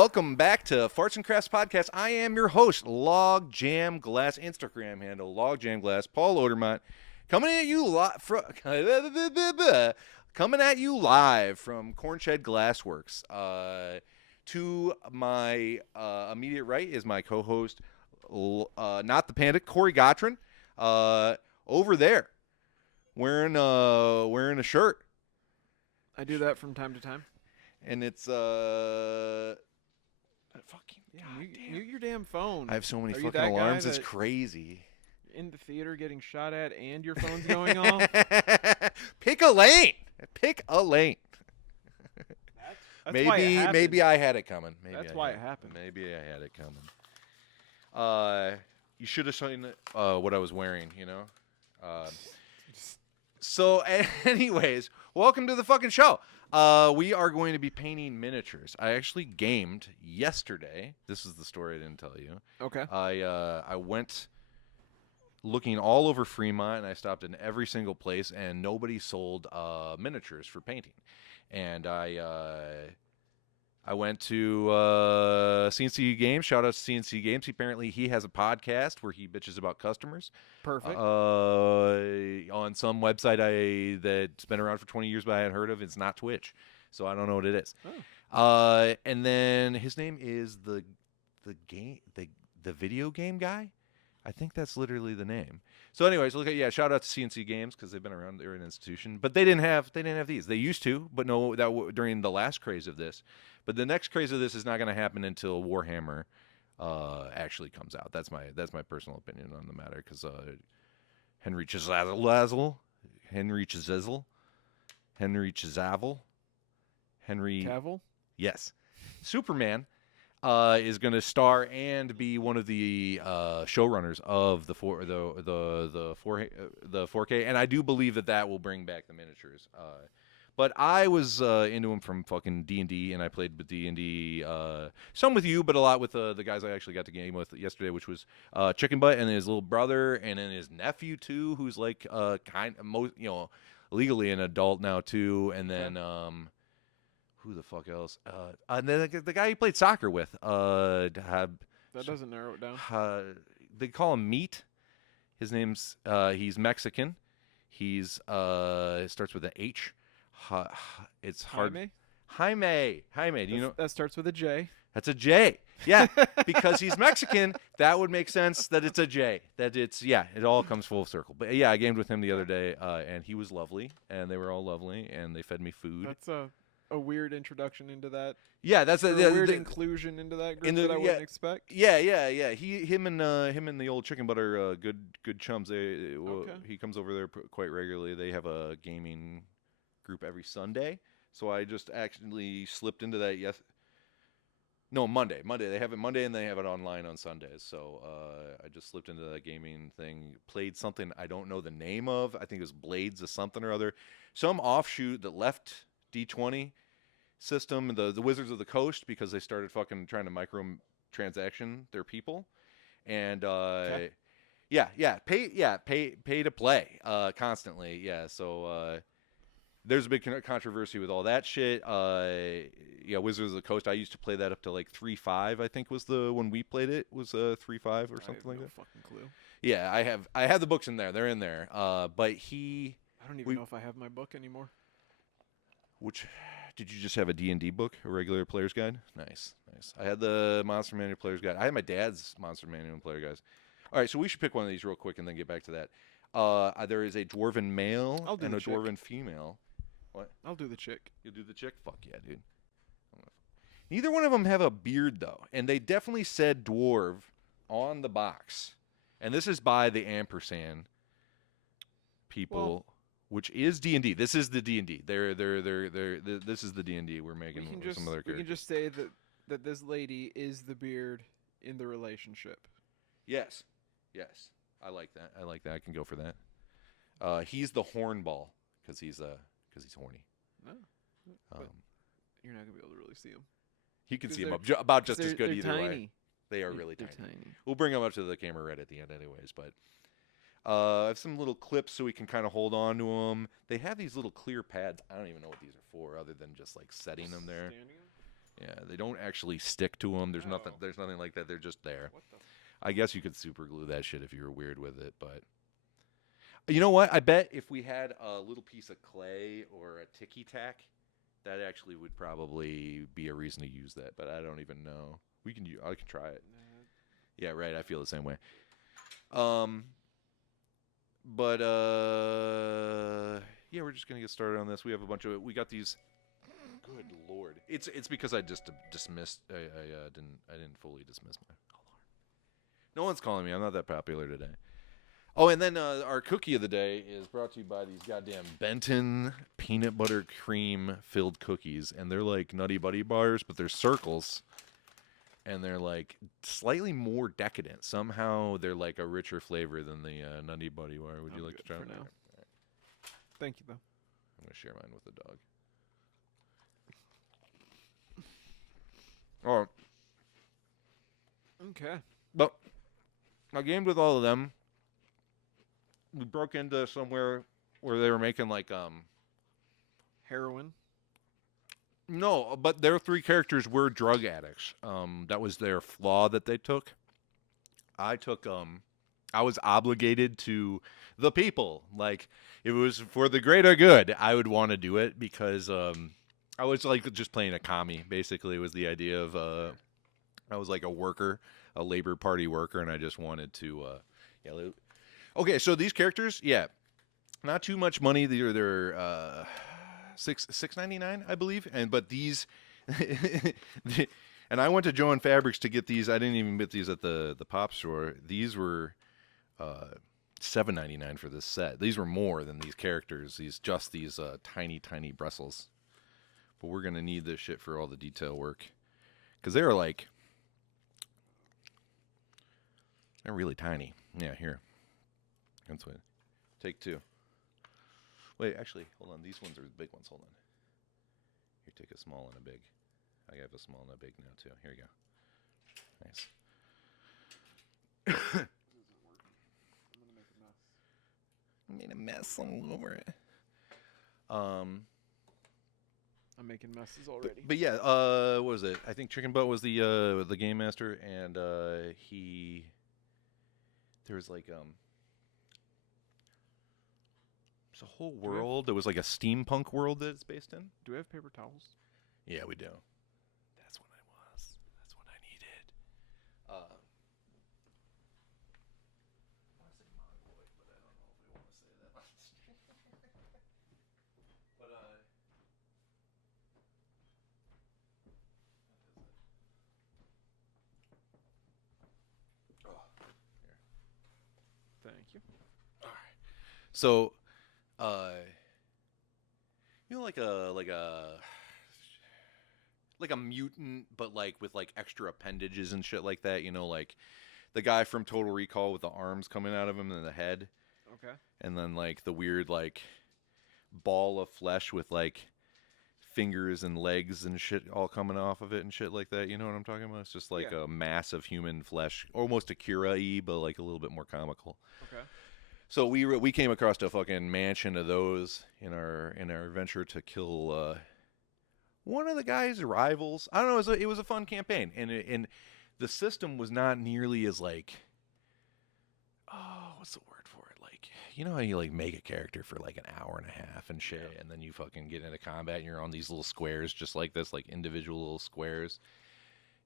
welcome back to Farts and Crafts Podcast. I am your host, Log Jam Glass, Instagram handle, Log Jam Glass, Paul Odermont, coming at you live from Cornshed Glassworks. To my immediate right is my co-host, not the Panda, Cory Gottrin, over there, wearing a shirt. I do that from time to time. And it's fucking mute your damn phone. I have so many fucking alarms. It's crazy. In the theater getting shot at and your phone's going off. Pick a lane. Pick a lane. That's why it happened. Maybe I had it coming. That's why it happened. Maybe I had it coming. You should have seen what I was wearing. You know. So, anyways, welcome to the fucking show. We are going to be painting miniatures. I actually gamed yesterday. This is the story I didn't tell you. Okay. I went looking all over Fremont, and I stopped in every single place, and nobody sold miniatures for painting. And I went to CNC Games. Shout out to CNC Games. Apparently, he has a podcast where he bitches about customers. Perfect. On some website that's been around for 20 years, but I hadn't heard of. It's not Twitch, so I don't know what it is. Oh. And then his name is the video game guy. I think that's literally the name. So, anyways, shout out to CNC Games because they've been around. They're an institution, but they didn't have these. They used to, but no, during the last craze of this. But the next craze of this is not going to happen until Warhammer actually comes out. That's my personal opinion on the matter because Henry Cavill, yes, Superman is going to star and be one of the showrunners of the 4K, and I do believe that will bring back the miniatures. But I was into him from fucking D&D, and I played with D&D, some with you, but a lot with the guys I actually got to game with yesterday, which was Chicken Butt and his little brother, and then his nephew too, who's like legally an adult now too, and then who the fuck else? And then the guy he played soccer with. That doesn't narrow it down. They call him Meat. His name's he's Mexican. He's it starts with an H. It's hard. Jaime. Do you know that starts with a J? That's a J. Yeah, because he's Mexican. That would make sense that it's a J. It all comes full circle. But yeah, I gamed with him the other day, and he was lovely, and they were all lovely, and they fed me food. That's a weird introduction into that. Yeah, that's a weird inclusion into that group that I wouldn't expect. Yeah. Him and the old Chicken Butt are good chums. He comes over there quite regularly. They have a gaming group every Sunday, so I just actually slipped into that. Monday. They have it Monday, and they have it online on Sundays. So I just slipped into that gaming thing. Played something I don't know the name of. I think it was Blades of something or other. Some offshoot that left D20 system, the Wizards of the Coast, because they started fucking trying to microtransaction their people, and pay to play constantly. Yeah, so there's a big controversy with all that shit. Wizards of the Coast. I used to play that up to like 3.5. I think was when we played it was 3.5 or something like that. Fucking clue. Yeah, I have the books in there. They're in there. But I don't even know if I have my book anymore. Which, did you just have a D&D book, a regular player's guide? Nice. I had the Monster Manual player's guide. I had my dad's Monster Manual and player guides. All right, so we should pick one of these real quick and then get back to that. There is a dwarven male and a dwarven female. What? I'll do the chick. You'll do the chick? Fuck yeah, dude. Neither one of them have a beard, though, and they definitely said dwarf on the box. And this is by the ampersand people. Well, which is D&D. This is the D&D. This is the D&D we're making with some other characters. We can just say that this lady is the beard in the relationship. Yes. I like that. I can go for that. He's the hornball because he's horny. No, but you're not gonna be able to really see him. You can see him about just as good either tiny. way. They are really tiny. Tiny. We'll bring them up to the camera right at the end, anyways. But I have some little clips so we can kind of hold on to them. They have these little clear pads. I don't even know what these are for, other than just like setting them there. Yeah, they don't actually stick to them. There's nothing. There's nothing like that. They're just there. What the? I guess you could super glue that shit if you were weird with it, but you know what? I bet if we had a little piece of clay or a ticky tack, that actually would probably be a reason to use that. But I don't even know. I can try it. Yeah, right. I feel the same way. But yeah, we're just gonna get started on this. We have a bunch of. We got these. Good Lord! It's because I just dismissed. I didn't fully dismiss my. No one's calling me. I'm not that popular today. Oh, and then our cookie of the day is brought to you by these goddamn Benton peanut butter cream filled cookies, and they're like Nutty Buddy bars, but they're circles, and they're like slightly more decadent. Somehow they're like a richer flavor than the Nutty Buddy bar. Would you like to try for them now? Right. Thank you, though. I'm gonna share mine with the dog. All right. Okay. But I gamed with all of them. We broke into somewhere where they were making like Heroin. No, but their three characters were drug addicts. That was their flaw that they took. I was obligated to the people. Like, if it was for the greater good, I would want to do it because I was like just playing a commie. Basically, was the idea of I was like a worker, a Labor Party worker, and I just wanted to Okay, so these characters, yeah, not too much money. They're $6.99, I believe, but these, and I went to Joe and Fabrics to get these. I didn't even get these at the pop store. These were $7.99 for this set. These were more than these characters. These tiny Brussels. But we're gonna need this shit for all the detail work, because they're really tiny. Yeah, here. That's what. Take two. Wait, actually, hold on. These ones are the big ones. Hold on. Here, take a small and a big. I have a small and a big now, too. Here we go. Nice. I'm gonna make a mess all over it. I'm making messes already. But yeah, what was it? I think Chicken Butt was the game master, and there was like it's a whole world. There was like a steampunk world that it's based in. Do we have paper towels? Yeah, we do. That's what I was. That's what I needed. I want to say Mongoloid, but I don't know if I want to say that on stream. But oh, here. Thank you. All right. So, like a mutant, but like with like extra appendages and shit like that. You know, like the guy from Total Recall with the arms coming out of him and the head. Okay. And then like the weird like ball of flesh with like fingers and legs and shit all coming off of it and shit like that. You know what I'm talking about? It's just like a mass of human flesh, almost Akira-y, but like a little bit more comical. Okay. So we came across a fucking mansion of those in our venture to kill one of the guy's rivals. I don't know. It was a fun campaign, and the system was not nearly as like, oh, what's the word for it? Like, you know how you like make a character for like an hour and a half and shit, and then you fucking get into combat and you're on these little squares just like this, like individual little squares,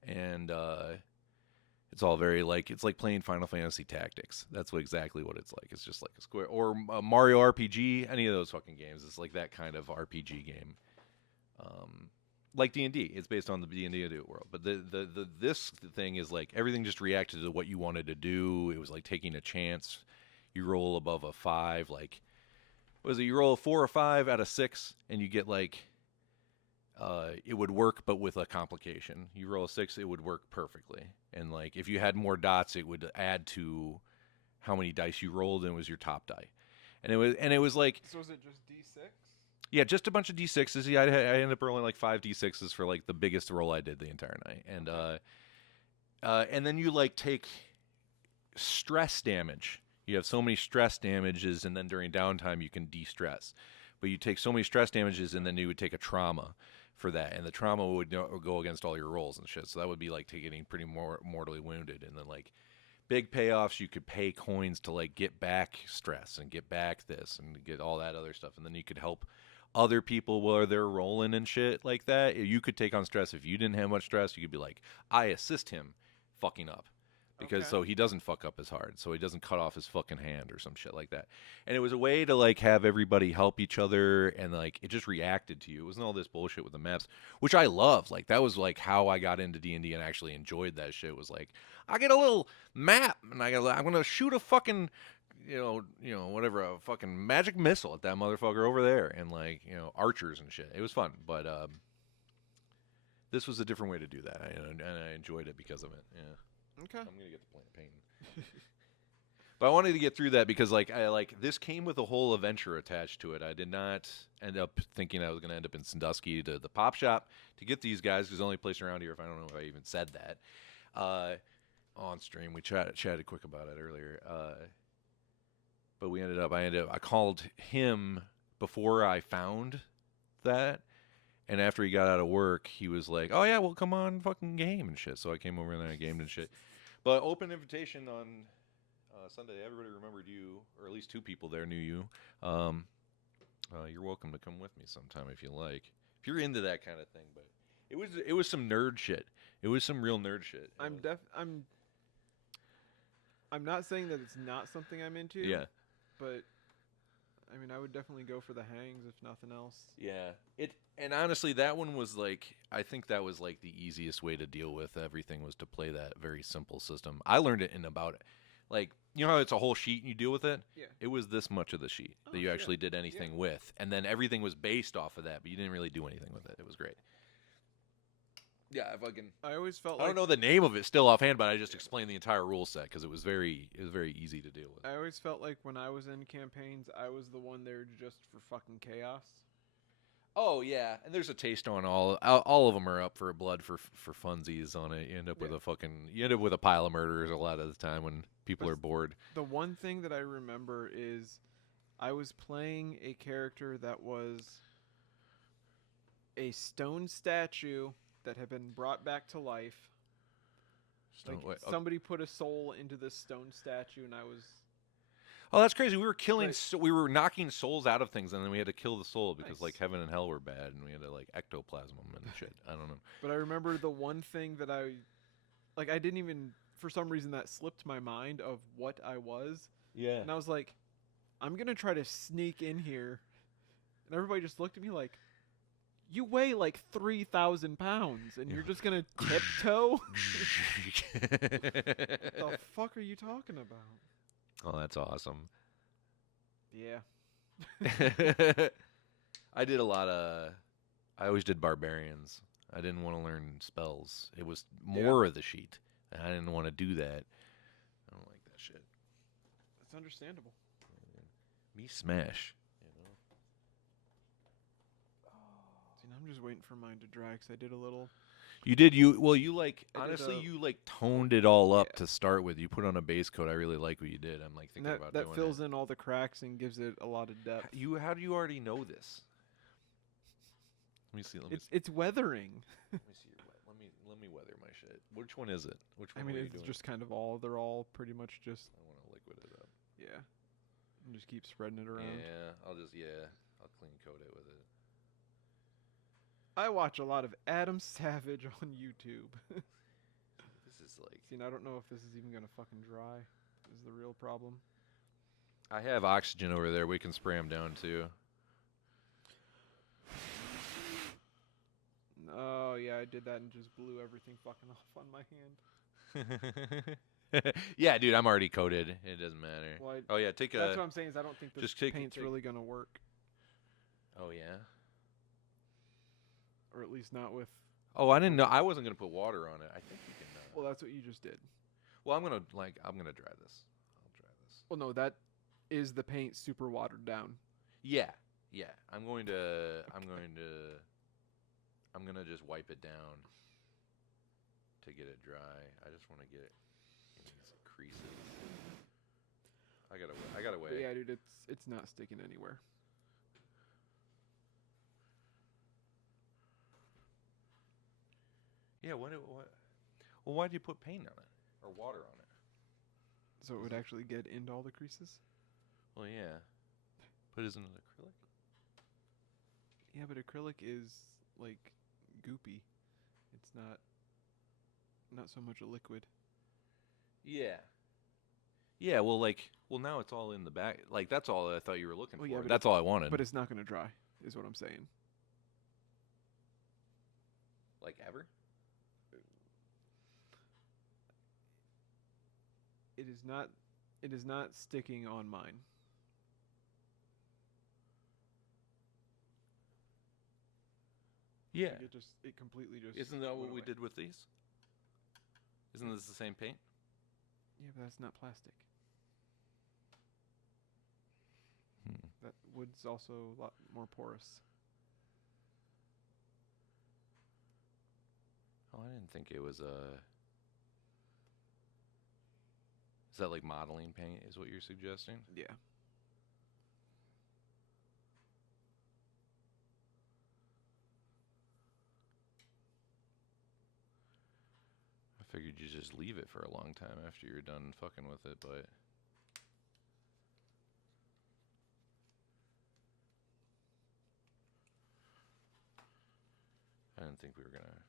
and it's all very like, it's like playing Final Fantasy Tactics. That's exactly what it's like. It's just like a square, or Mario RPG, any of those fucking games. It's like that kind of RPG game. Like D&D, it's based on the D&D world. But this thing is like everything just reacted to what you wanted to do. It was like taking a chance. You roll above a 5, like, what is it? You roll a 4 or 5 out of 6, and you get like, it would work, but with a complication. You roll a 6, it would work perfectly. And like, if you had more dots, it would add to how many dice you rolled, and it was your top die. And it was like. So is it just D6? Yeah, just a bunch of D6s. Yeah, I ended up rolling like 5 D6s for like the biggest roll I did the entire night. And then you like take stress damage. You have so many stress damages, and then during downtime you can de-stress. but you take so many stress damages, and then you would take a trauma for that, and the trauma would go against all your rolls and shit. So that would be like getting pretty mortally wounded, and then like big payoffs, you could pay coins to like get back stress and get back this and get all that other stuff, and then you could help other people where they're rolling and shit like that. You could take on stress if you didn't have much stress. You could be like, I assist him fucking up. Because so he doesn't fuck up as hard, so he doesn't cut off his fucking hand or some shit like that. And it was a way to like have everybody help each other, and like it just reacted to you. It wasn't all this bullshit with the maps, which I love. Like that was like how I got into D&D and actually enjoyed that shit. Was like I get a little map and I'm gonna shoot a fucking whatever, a fucking magic missile at that motherfucker over there, and like archers and shit. It was fun, but this was a different way to do that, and I enjoyed it because of it. Yeah. Okay. I'm gonna get to plant painting. But I wanted to get through that because this came with a whole adventure attached to it. I did not end up thinking I was gonna end up in Sandusky to the pop shop to get these guys, because the only place around here, if I don't know if I even said that on stream. We chatted quick about it earlier. But I called him before I found that. And after he got out of work, he was like, "Oh yeah, well come on, fucking game and shit." So I came over and I gamed and shit. But open invitation on Sunday. Everybody remembered you, or at least 2 people there knew you. You're welcome to come with me sometime if you like, if you're into that kind of thing. But it was some nerd shit. It was some real nerd shit. I'm not saying that it's not something I'm into. Yeah. But I mean, I would definitely go for the hangs if nothing else. Yeah. And honestly, that one was like, I think that was like the easiest way to deal with everything, was to play that very simple system. I learned it in about, like, you know how it's a whole sheet and you deal with it? Yeah. It was this much of the sheet that you actually did anything with. And then everything was based off of that, but you didn't really do anything with it. It was great. Yeah, I always felt I don't know the name of it still offhand, but I just explained the entire rule set because it was very easy to deal with. I always felt like when I was in campaigns, I was the one there just for fucking chaos. Oh yeah, and there's a taste on all of them are up for blood for funsies on it. You end up with a pile of murderers a lot of the time when people are bored. The one thing that I remember is I was playing a character that was a stone statue that had been brought back to life. Somebody put a soul into this stone statue, and I was... Oh, that's crazy. We were killing... we were knocking souls out of things, and then we had to kill the soul because, like, heaven and hell were bad, and we had to, like, ectoplasm them and shit. I don't know. But I remember the one thing that I didn't even... For some reason, that slipped my mind of what I was. Yeah. And I was like, I'm going to try to sneak in here. And everybody just looked at me like, you weigh like 3,000 pounds, and you're just going to tiptoe? What the fuck are you talking about? Oh, that's awesome. Yeah. I did a lot of... I always did barbarians. I didn't want to learn spells. It was more of the sheet, and I didn't want to do that. I don't like that shit. That's understandable. Me smash. I'm just waiting for mine to dry because I did a little. You did honestly you toned it all up to start with. You put on a base coat. I really like what you did. I'm like thinking about doing that fills in all the cracks and gives it a lot of depth. How do you already know this? Let me see. It's weathering. Let me see your let me weather my shit. Which one is it? Which one? I mean, it's just kind of they're all pretty much just. I want to liquid it up. Yeah. And just keep spreading it around. Yeah, I'll clean coat it with it. I watch a lot of Adam Savage on YouTube. This is like... See, and I don't know if this is even going to fucking dry. Is the real problem. I have oxygen over there. We can spray them down, too. Oh, yeah, I did that and just blew everything fucking off on my hand. Yeah, dude, I'm already coated. It doesn't matter. Well, take a... That's what I'm saying is I don't think this paint's really going to work. Oh, yeah? Or at least not with... Oh, I didn't know. I wasn't going to put water on it. I think you can... Well, that's what you just did. Well, I'm going to dry this. I'll dry this. Well, no, that is the paint super watered down. Yeah. I'm going to just wipe it down to get it dry. I just want to get it in these creases. I got to wait. But yeah, dude, it's not sticking anywhere. Yeah, what? Well, why'd you put paint on it? Or water on it? So it would actually get into all the creases? Well, yeah. But isn't it acrylic? Yeah, but acrylic is, like, goopy. It's not so much a liquid. Yeah. Yeah, well, now it's all in the back. Like, that's all I thought you were looking Well, for. yeah, but That's all I wanted. But it's not going to dry, is what I'm saying. Like, ever? It is not sticking on mine. Yeah. Like it completely just. Isn't that what went we away. did with these? Isn't this the same paint? Yeah, but that's not plastic. That wood's also a lot more porous. Oh, I didn't think it was Is that like modeling paint? Is what you're suggesting? Yeah. I figured you just leave it for a long time after you're done fucking with it, but I didn't think we were gonna.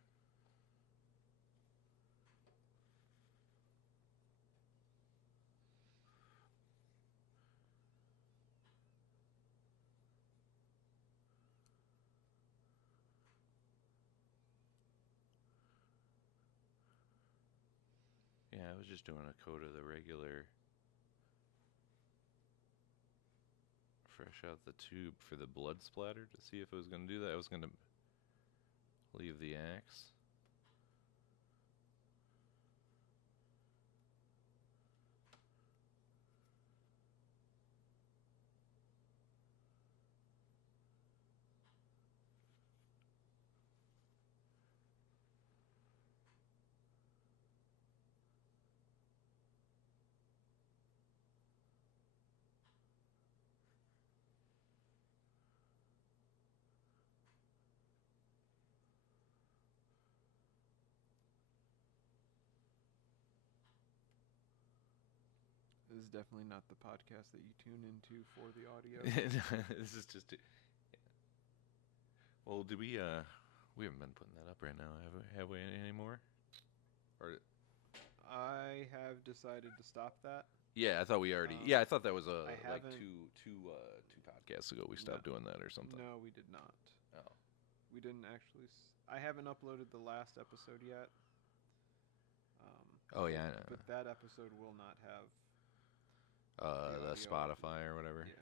Yeah, I was just doing a coat of the regular. Fresh out the tube for the blood splatter to see if it was gonna do that. I was gonna leave the axe. This is definitely not the podcast that you tune into for the audio. This is just. Well, did we? We haven't been putting that up right now, have we anymore? Or I have decided to stop that. yeah, I thought we already. Yeah, I thought that was I like haven't- two podcasts ago. We stopped doing that or something. No, we did not. Oh. We didn't actually. I haven't uploaded the last episode yet. Oh yeah, I know. But that episode will not have. The audio. Spotify or whatever. Yeah.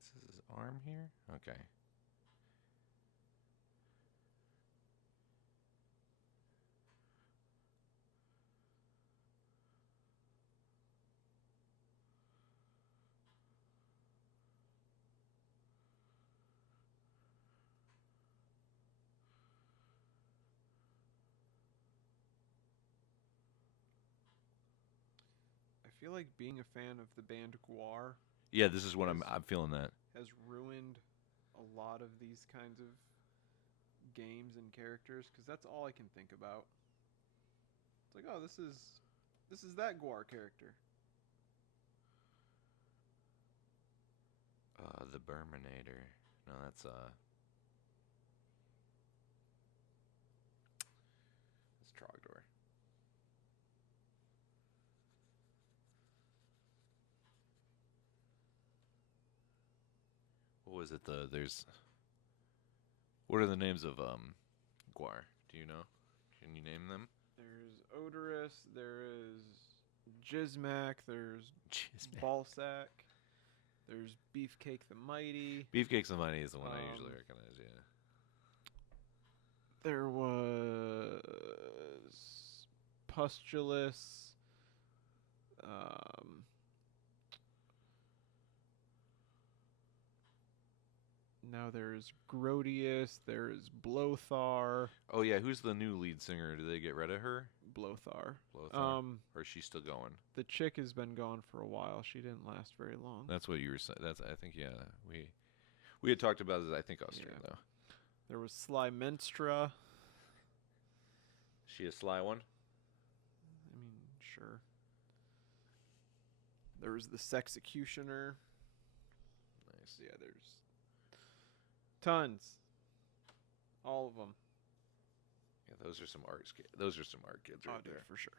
This is his arm here. Okay. I feel like being a fan of the band Guar Yeah, this is what I'm feeling that. has ruined a lot of these kinds of games and characters because that's all I can think about. It's like, oh, this is that Guar character. The Berminator. No, that's Trogdor. What was it? What are the names of Guar? Do you know? Can you name them? There's Odorous, there is Jizmac, there's Jizmac. Ballsack, there's Beefcake the Mighty. Beefcake's the Money is the one I usually recognize, yeah. There was Pustulous. Now there's Grodius, there's Blothar. Oh yeah, who's the new lead singer? Did they get rid of her? Blothar. Or is she still going? The chick has been gone for a while. She didn't last very long. That's what you were saying. I think we had talked about it. I think off stream though. There was Sly Menstra. She a sly one? I mean, sure. There was the Sexecutioner. Nice. Yeah, there's tons. All of them. Yeah, those are some art kids right dude, there. for sure.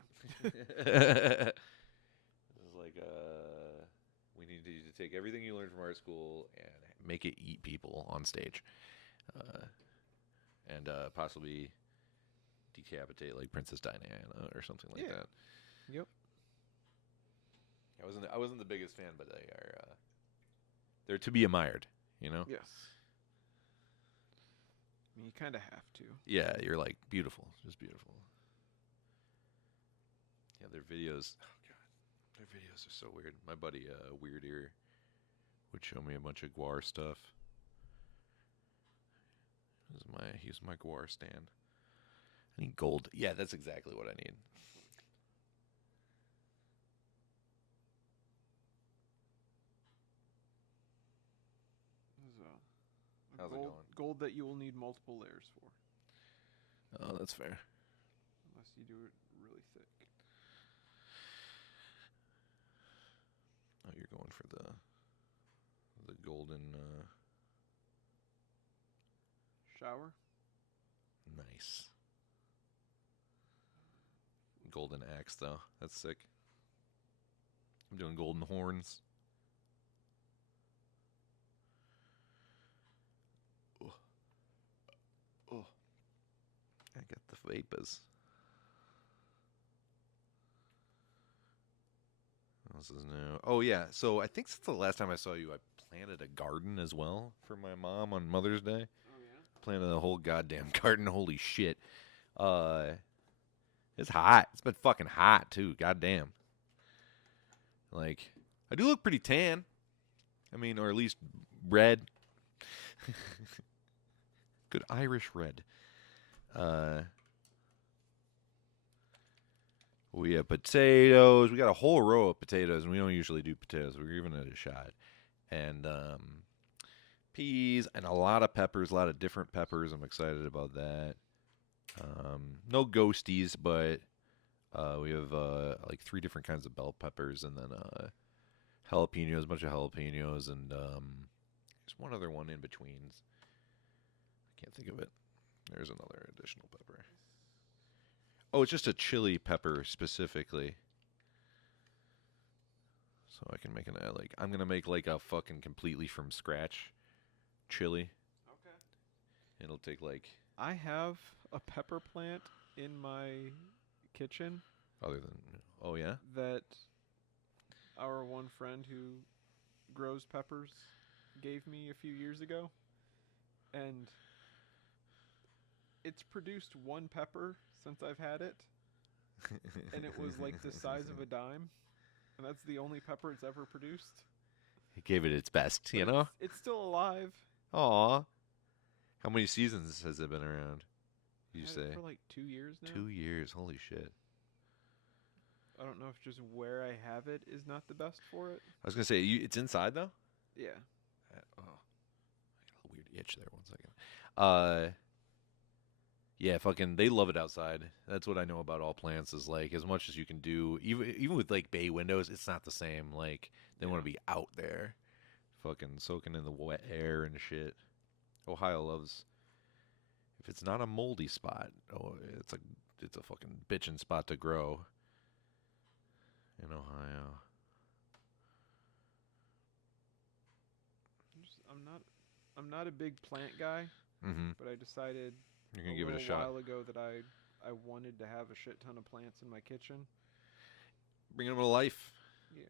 It was like, we need you to take everything you learned from art school and make it eat people on stage, and possibly decapitate like Princess Diana or something like that. Yep. I wasn't the biggest fan, but they're to be admired, you know. Yes. I mean, you kind of have to. Yeah, you're like beautiful, just beautiful. Yeah, their videos. Oh god, their videos are so weird. My buddy Weird Ear would show me a bunch of Guar stuff. He's my Guar stand. I need gold. Yeah, that's exactly what I need. How's it going? Gold that you will need multiple layers for. Oh, that's fair. Unless you do it really thick. Oh, you're going for the golden shower? Nice. Golden axe though. That's sick. I'm doing golden horns. Oh. I got the vapors. What else is new? Oh yeah, so I think since the last time I saw you, I planted a garden as well for my mom on Mother's Day. Oh yeah. Planted a whole goddamn garden. Holy shit. It's hot. It's been fucking hot too. Goddamn. Like, I do look pretty tan. I mean, or at least red. Good Irish red. We have potatoes. We got a whole row of potatoes, and we don't usually do potatoes. We're giving it a shot. And peas and a lot of peppers, a lot of different peppers. I'm excited about that. No ghosties, but we have like 3 different kinds of bell peppers, and then jalapenos, a bunch of jalapenos, and there's one other one in betweens. I can't think of it. There's another additional pepper. Oh, it's just a chili pepper specifically. So I can make I'm gonna make like a fucking completely from scratch chili. Okay. It'll take like. I have a pepper plant in my kitchen. Other than, oh yeah. That our one friend who grows peppers gave me a few years ago, and it's produced 1 pepper since I've had it, and it was like the size of a dime, and that's the only pepper it's ever produced. He gave it its best, But you know? It's still alive. Aw. How many seasons has it been around? You Had say? it for like 2 years now. 2 years. Holy shit. I don't know if just where I have it is not the best for it. I was going to say, it's inside though? Yeah. Oh. I got a weird itch there. 1 second. Yeah, fucking, they love it outside. That's what I know about all plants is like as much as you can do, even with like bay windows, it's not the same. Like they want to be out there, fucking soaking in the wet air and shit. Ohio loves. If it's not a moldy spot, it's a fucking bitchin' spot to grow. In Ohio. I'm not a big plant guy, but I decided you're gonna give it a shot. A while ago that I wanted to have a shit ton of plants in my kitchen. Bring them to life. Yeah.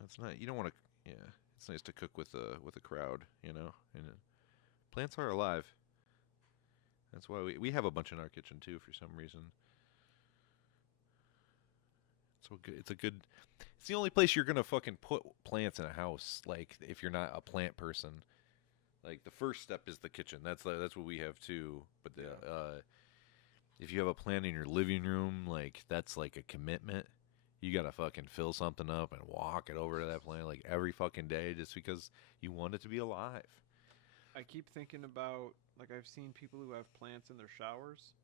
That's nice. You don't want to. Yeah, it's nice to cook with a crowd, you know. And plants are alive. That's why we have a bunch in our kitchen too for some reason. So good. It's It's the only place you're gonna fucking put plants in a house. Like if you're not a plant person, like the first step is the kitchen. That's what we have too. But if you have a plant in your living room, like that's like a commitment. You gotta fucking fill something up and walk it over to that plant like every fucking day, just because you want it to be alive. I keep thinking about, like, I've seen people who have plants in their showers.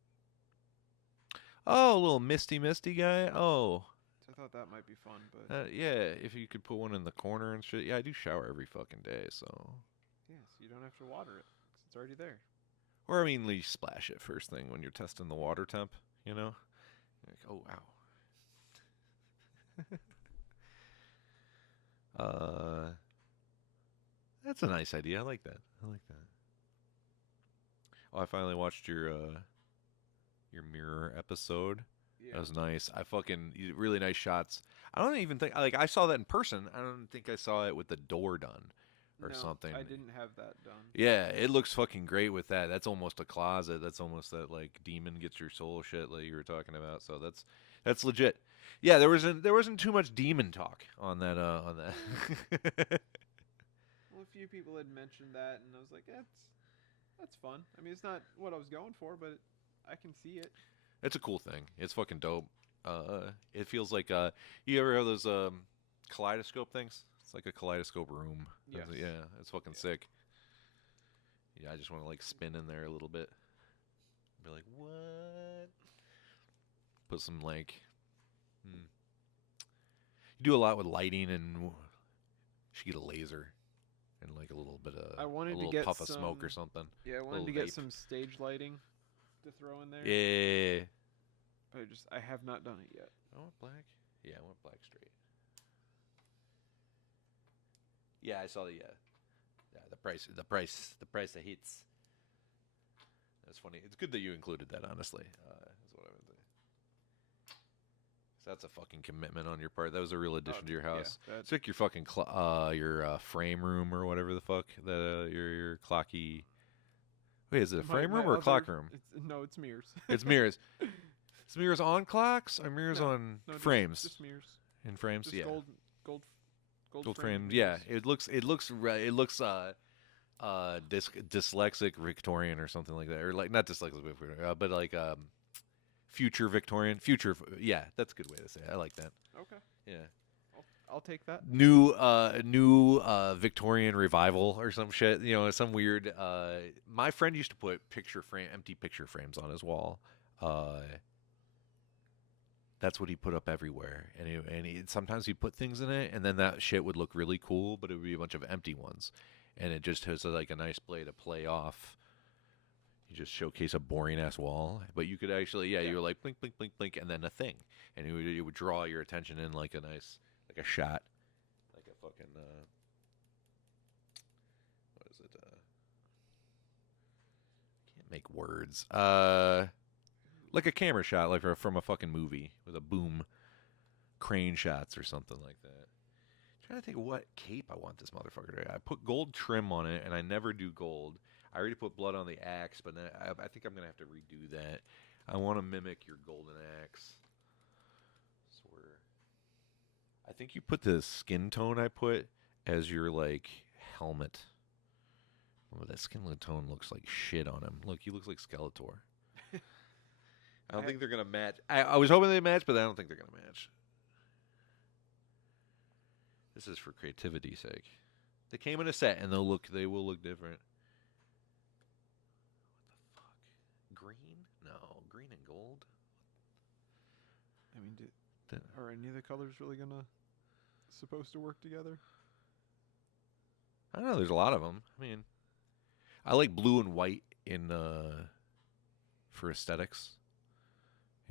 Oh, a little misty guy. Oh. So I thought that might be fun, but Yeah, if you could put one in the corner and shit. Yeah, I do shower every fucking day, so. yes, you don't have to water it 'cause it's already there. Or I mean, you splash it first thing when you're testing the water temp. You know. Like, oh wow. That's a nice idea. I like that. Oh, I finally watched your mirror episode. Yeah. That was nice. Really nice shots. I don't even think I saw that in person. I don't think I saw it with the door done or something. I didn't have that done. Yeah, it looks fucking great with that. That's almost a closet. That's almost that like demon gets your soul shit like you were talking about. So that's legit. Yeah, there wasn't too much demon talk on that. Well, a few people had mentioned that, and I was like, that's fun. I mean, it's not what I was going for, but I can see it. It's a cool thing. It's fucking dope. It feels like you ever have those kaleidoscope things? It's like a kaleidoscope room. Yes. Yeah, it's fucking sick. Yeah, I just want to like spin in there a little bit. Be like, what? Put some like. You do a lot with lighting, and you should get a laser and like a little bit of a little puff of smoke or something. Yeah, I wanted to get some stage lighting to throw in there. Yeah. But I have not done it yet. I want black. Yeah, I want black straight. Yeah, I saw the the price of hits. That's funny. It's good that you included that. Honestly, that's what I would say. So that's a fucking commitment on your part. That was a real addition to your house. Yeah, it's like your fucking your frame room or whatever the fuck that your clocky. Wait, is it a frame room or a clock room? It's mirrors. It's mirrors. It's mirrors on clocks or mirrors on frames? Just mirrors. In frames, just yeah. Gold frame. Yeah, it looks dyslexic Victorian or something like that, or like not dyslexic Victorian, but like future Victorian. Yeah, that's a good way to say it. I like that. Okay. Yeah. I'll take that. New Victorian revival or some shit. You know, some weird. My friend used to put empty picture frames on his wall. That's what he put up everywhere, and sometimes he'd put things in it, and then that shit would look really cool, but it would be a bunch of empty ones, and it just has like a nice play to play off. You just showcase a boring ass wall, but you could actually, you were like blink, blink, blink, blink, and then a thing, and it would draw your attention in like a nice, like a shot, like a fucking what is it? Can't make words. Like a camera shot, like from a fucking movie with a boom, crane shots or something like that. I'm trying to think of what cape I want this motherfucker to. I put gold trim on it, and I never do gold. I already put blood on the axe, but I think I'm gonna have to redo that. I want to mimic your golden axe. Swear. I think you put the skin tone I put as your like helmet. Oh, that skin tone looks like shit on him. Look, he looks like Skeletor. I don't think they're going to match. I was hoping they'd match, but I don't think they're going to match. This is for creativity's sake. They came in a set, and they will look different. What the fuck? Green? No, green and gold? I mean, are any of the colors really supposed to work together? I don't know. There's a lot of them. I mean, I like blue and white for aesthetics.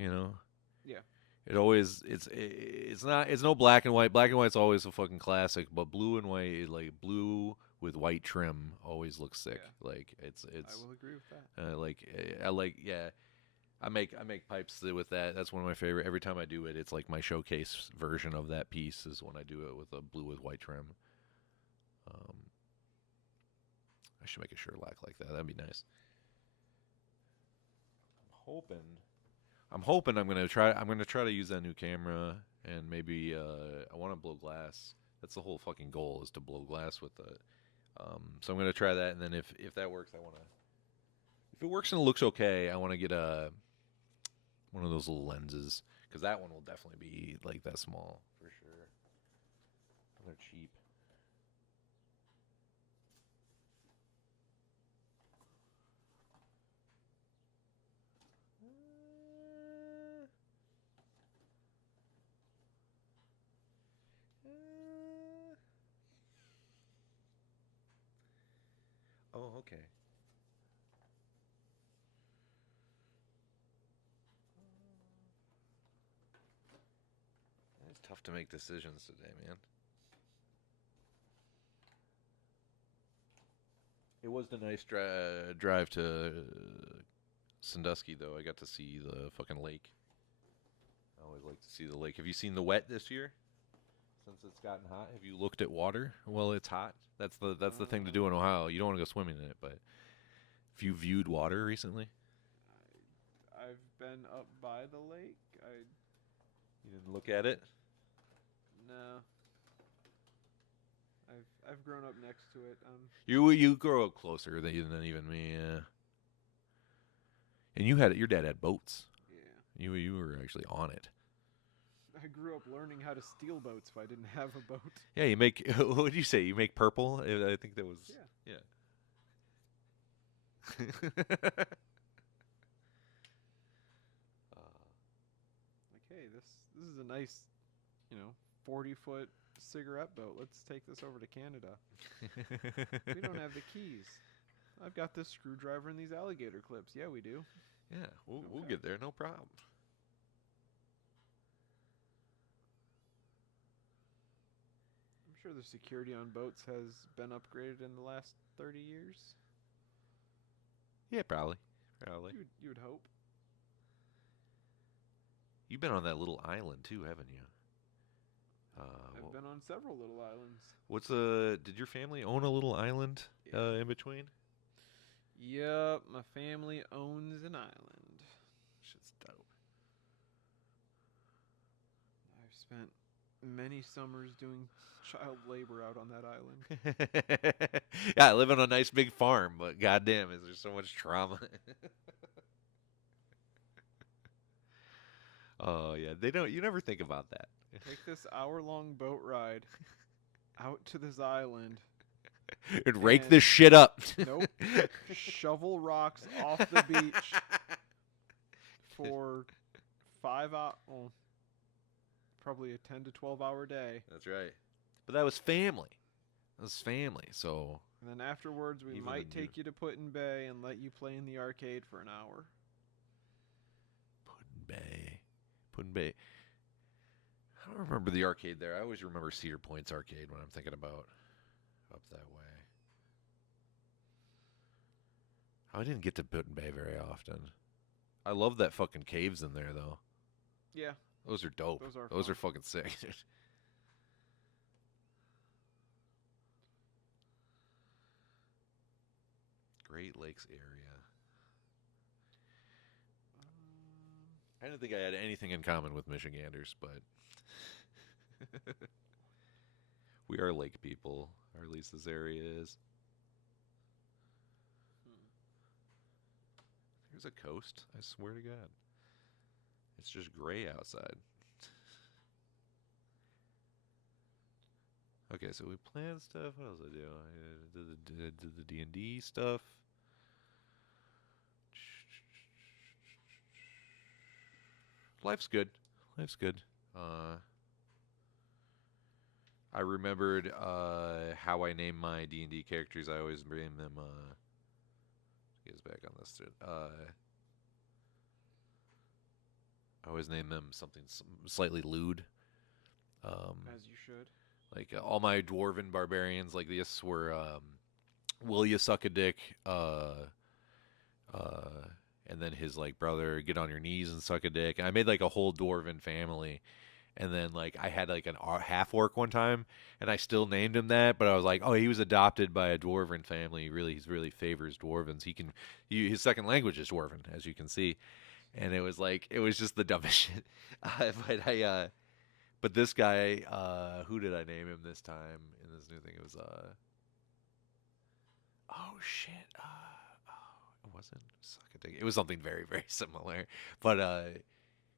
You know? Yeah. It's no black and white. Black and white's always a fucking classic, but blue and white, like blue with white trim, always looks sick. Yeah. Like it's. I will agree with that. I make pipes with that. That's one of my favorite. Every time I do it, it's like my showcase version of that piece is when I do it with a blue with white trim. I should make a shirt like that. That'd be nice. I'm I'm hoping I'm gonna try to use that new camera, and maybe I want to blow glass. That's the whole fucking goal, is to blow glass with it. So I'm gonna try that, and then if that works, I want to. If it works and it looks okay, I want to get one of those little lenses, because that one will definitely be like that small for sure. They're cheap. Oh, okay. It's tough to make decisions today, man. It was a nice drive to Sandusky, though. I got to see the fucking lake. I always like to see the lake. Have you seen the wet this year? Since it's gotten hot, have you looked at water? Well, it's hot. That's the thing to do in Ohio. You don't want to go swimming in it, but have you viewed water recently? I've been up by the lake. You didn't look at it? No. I've grown up next to it. You grow up closer than even me. And your dad had boats. Yeah. You were actually on it. I grew up learning how to steal boats if I didn't have a boat. Yeah, you make. What did you say? You make purple? I think that was. Yeah. Like, hey, this is a nice, 40-foot cigarette boat. Let's take this over to Canada. We don't have the keys. I've got this screwdriver and these alligator clips. Yeah, we do. Yeah, we'll get there, no problem. I'm sure the security on boats has been upgraded in the last 30 years. Yeah, probably. You would hope. You've been on that little island too, haven't you? I've been on several little islands. Did your family own a little island in between? Yep, my family owns an island. Shit's dope. I've spent many summers doing child labor out on that island. Yeah, I live on a nice big farm, but goddamn, is there so much trauma? Oh yeah, you never think about that. Take this hour-long boat ride out to this island. And rake this shit up. Nope. Shovel rocks off the beach for 5 hours. Well, probably a 10 to 12-hour day. That's right. But that was family. So. And then afterwards, we might take you to Put-in Bay and let you play in the arcade for an hour. Put-in Bay. I don't remember the arcade there. I always remember Cedar Point's arcade when I'm thinking about up that way. I didn't get to Put-in Bay very often. I love that fucking caves in there, though. Yeah. Those are dope. Those are fucking sick. Great Lakes area. I didn't think I had anything in common with Michiganders, but we are lake people, or at least this area is. There's a coast, I swear to God. It's just gray outside. Okay, so we planned stuff. What else did I do? I did the D&D stuff. Life's good. I remembered how I name my D&D characters. I always name them. Get us back on this. I always name them something slightly lewd. As you should. Like all my dwarven barbarians like this were Will Ya Suck a Dick, and then his like brother Get on Your Knees and Suck a Dick. And I made like a whole dwarven family. And then like I had like a half orc one time, and I still named him that, but I was like, oh, he was adopted by a dwarven family. He really favors dwarvens. His second language is dwarven, as you can see. and it was just the dumbest shit. But this guy, who did I name him this time in this new thing? It was oh shit, it wasn't Suckadig. It was something very very similar, but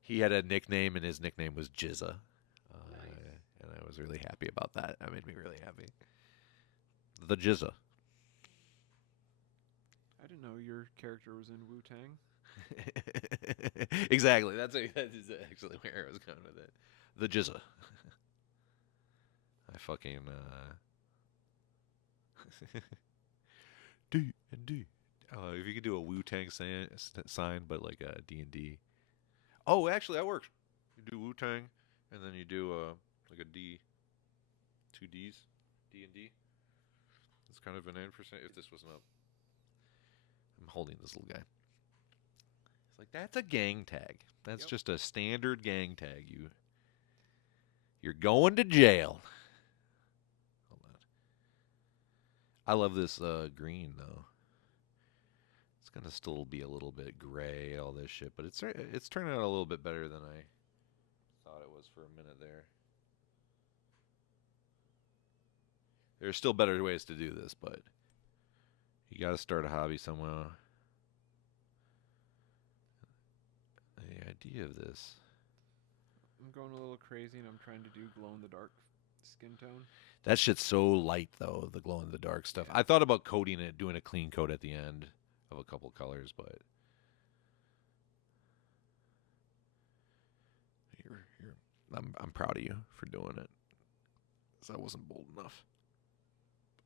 he had a nickname, and his nickname was Jizza. And I was really happy about that. That made me really happy. The Jizza. I didn't know your character was in Wu-Tang. Exactly. That is actually where I was going with it. The Jizza. I fucking D and D. If you could do a Wu-Tang sign, but like a D&D. Oh, actually, that works. You do Wu-Tang, and then you do like a D, 2 Ds, D&D. It's kind of an 9%. If this wasn't up, I'm holding this little guy. It's like, that's a gang tag. That's just a standard gang tag. You're going to jail. Hold on. I love this green though. It's gonna still be a little bit gray, all this shit, but it's turning out a little bit better than I thought it was for a minute there. There's still better ways to do this, but you got to start a hobby somewhere. The idea of this. I'm going a little crazy, and I'm trying to do glow-in-the-dark skin tone. That shit's so light, though, the glow-in-the-dark stuff. I thought about coating it, doing a clean coat at the end of a couple colors, but I'm proud of you for doing it, because I wasn't bold enough.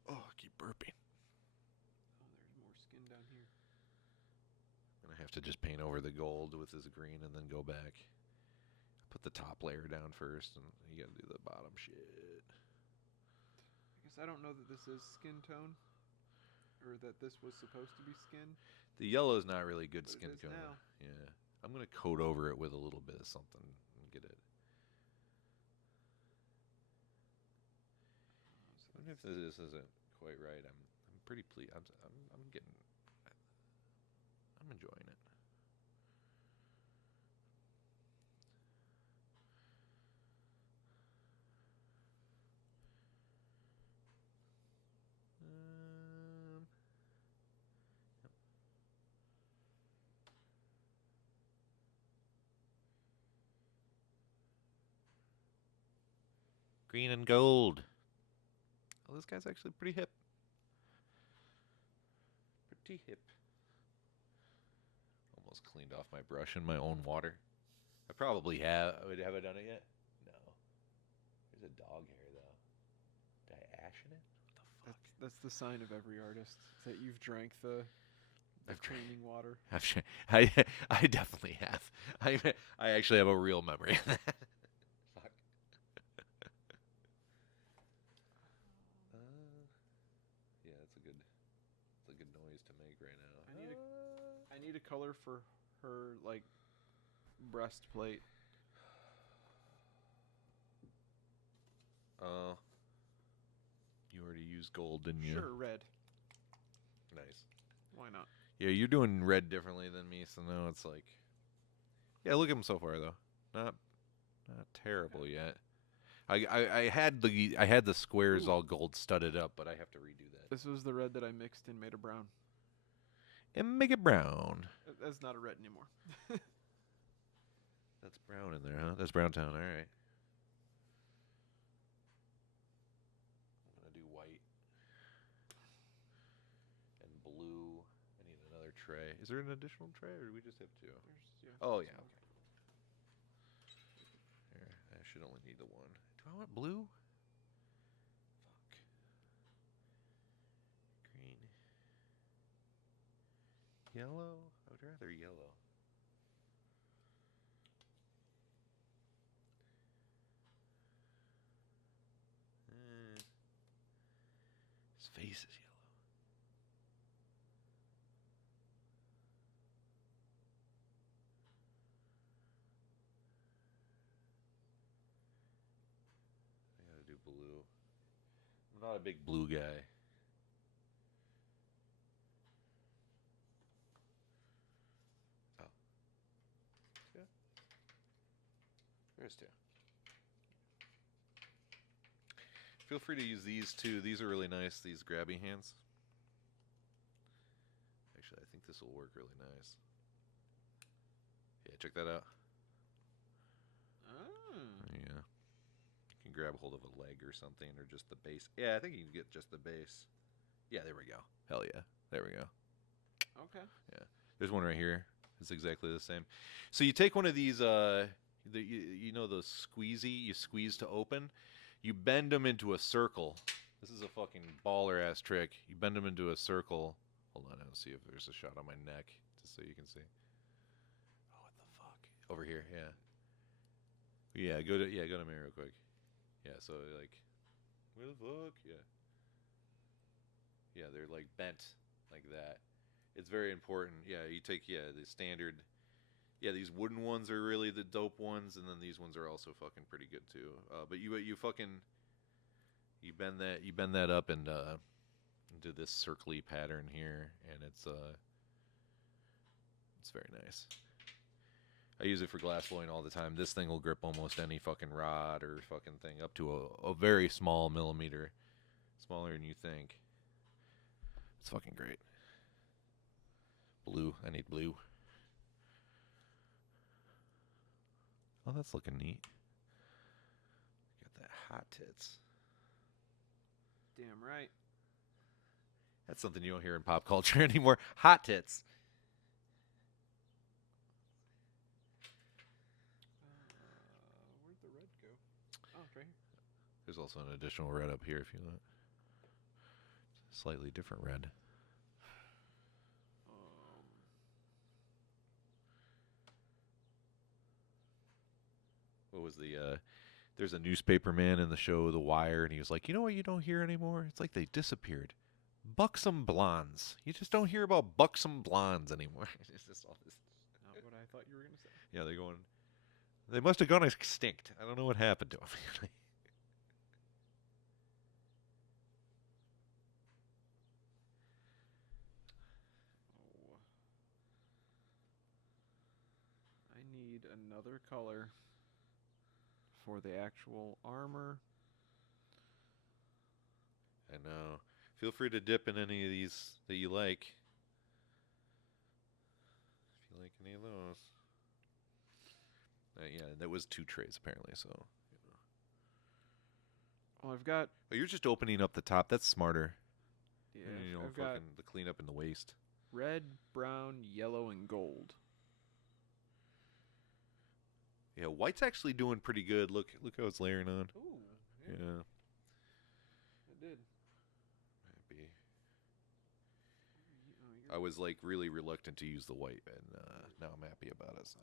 Oh, I keep burping. Oh, there's more skin down here. I'm going to have to just paint over the gold with this green and then go back. Put the top layer down first, and you got to do the bottom shit. I guess I don't know that this is skin tone, or that this was supposed to be skin. The yellow is not really good skin tone. Now. Yeah. I'm going to coat over it with a little bit of something and get it. Even if this isn't quite right, I'm pretty pleased. I'm enjoying it. Green and gold. Oh, this guy's actually pretty hip. Pretty hip. Almost cleaned off my brush in my own water. I probably have. Have I done it yet? No. There's a dog hair, though. Did I ash in it? What the fuck? That's the sign of every artist, that you've drank the cleaning water. I definitely have. I actually have a real memory of that. Fuck. Yeah, it's a good noise to make right now. I need a color for her, like, breastplate. You already used gold, didn't you? Sure, red. Nice. Why not? Yeah, you're doing red differently than me, so now it's like, yeah. Look at him so far, though. Not terrible yet. I had the squares all gold studded up, but I have to redo that. This was the red that I mixed and made a brown. And make it brown. That's not a red anymore. That's brown in there, huh? That's Brown Town. All right. I'm gonna do white and blue. I need another tray. Is there an additional tray, or do we just have two? Oh yeah. Okay. Here, I should only need the one. Do I want blue? Fuck. Green. Yellow? I would rather yellow. His face is yellow. I gotta do blue. I'm not a big blue guy. Oh. There's two. Feel free to use these too. These are really nice, these grabby hands. Actually, I think this will work really nice. Yeah, check that out. Oh. Yeah. You can grab hold of a leg or something, or just the base. Yeah, I think you can get just the base. Yeah, there we go. Hell yeah. There we go. Okay. Yeah. There's one right here. It's exactly the same. So you take one of these, you know those squeezy, you squeeze to open. You bend them into a circle. This is a fucking baller-ass trick. You bend them into a circle. Hold on, I'll see if there's a shot on my neck, just so you can see. Oh, what the fuck? Over here, yeah. Yeah, go to me real quick. Yeah, so like, where the fuck? Yeah. Yeah, they're like bent like that. It's very important. Yeah, you take the standard. Yeah, these wooden ones are really the dope ones, and then these ones are also fucking pretty good too. But you fucking you bend that up and into this circly pattern here, and it's very nice. I use it for glass blowing all the time. This thing will grip almost any fucking rod or fucking thing up to a very small millimeter, smaller than you think. It's fucking great. Blue, I need blue. Oh, that's looking neat. Got that hot tits. Damn right. That's something you don't hear in pop culture anymore. Hot tits. Where'd the red go? Oh, it's right here. There's also an additional red up here if you want. Slightly different red. What was the there's a newspaper man in the show The Wire, and he was like, you know what you don't hear anymore? It's like they disappeared. Buxom blondes. You just don't hear about buxom blondes anymore. It's just all this. Not what I thought you were gonna say. Yeah, they're going. They must have gone extinct. I don't know what happened to them. Oh. I need another color for the actual armor. I know. Feel free to dip in any of these that you like. If you like any of those. Yeah, that was 2 trays apparently, so. Oh, I've got. Oh, you're just opening up the top. That's smarter. Yeah, You know, I've got the cleanup in the waist. red, brown, yellow, and gold. Yeah, white's actually doing pretty good. Look how it's layering on. Ooh, Yeah. It did. Happy. I was like really reluctant to use the white, and now I'm happy about it. So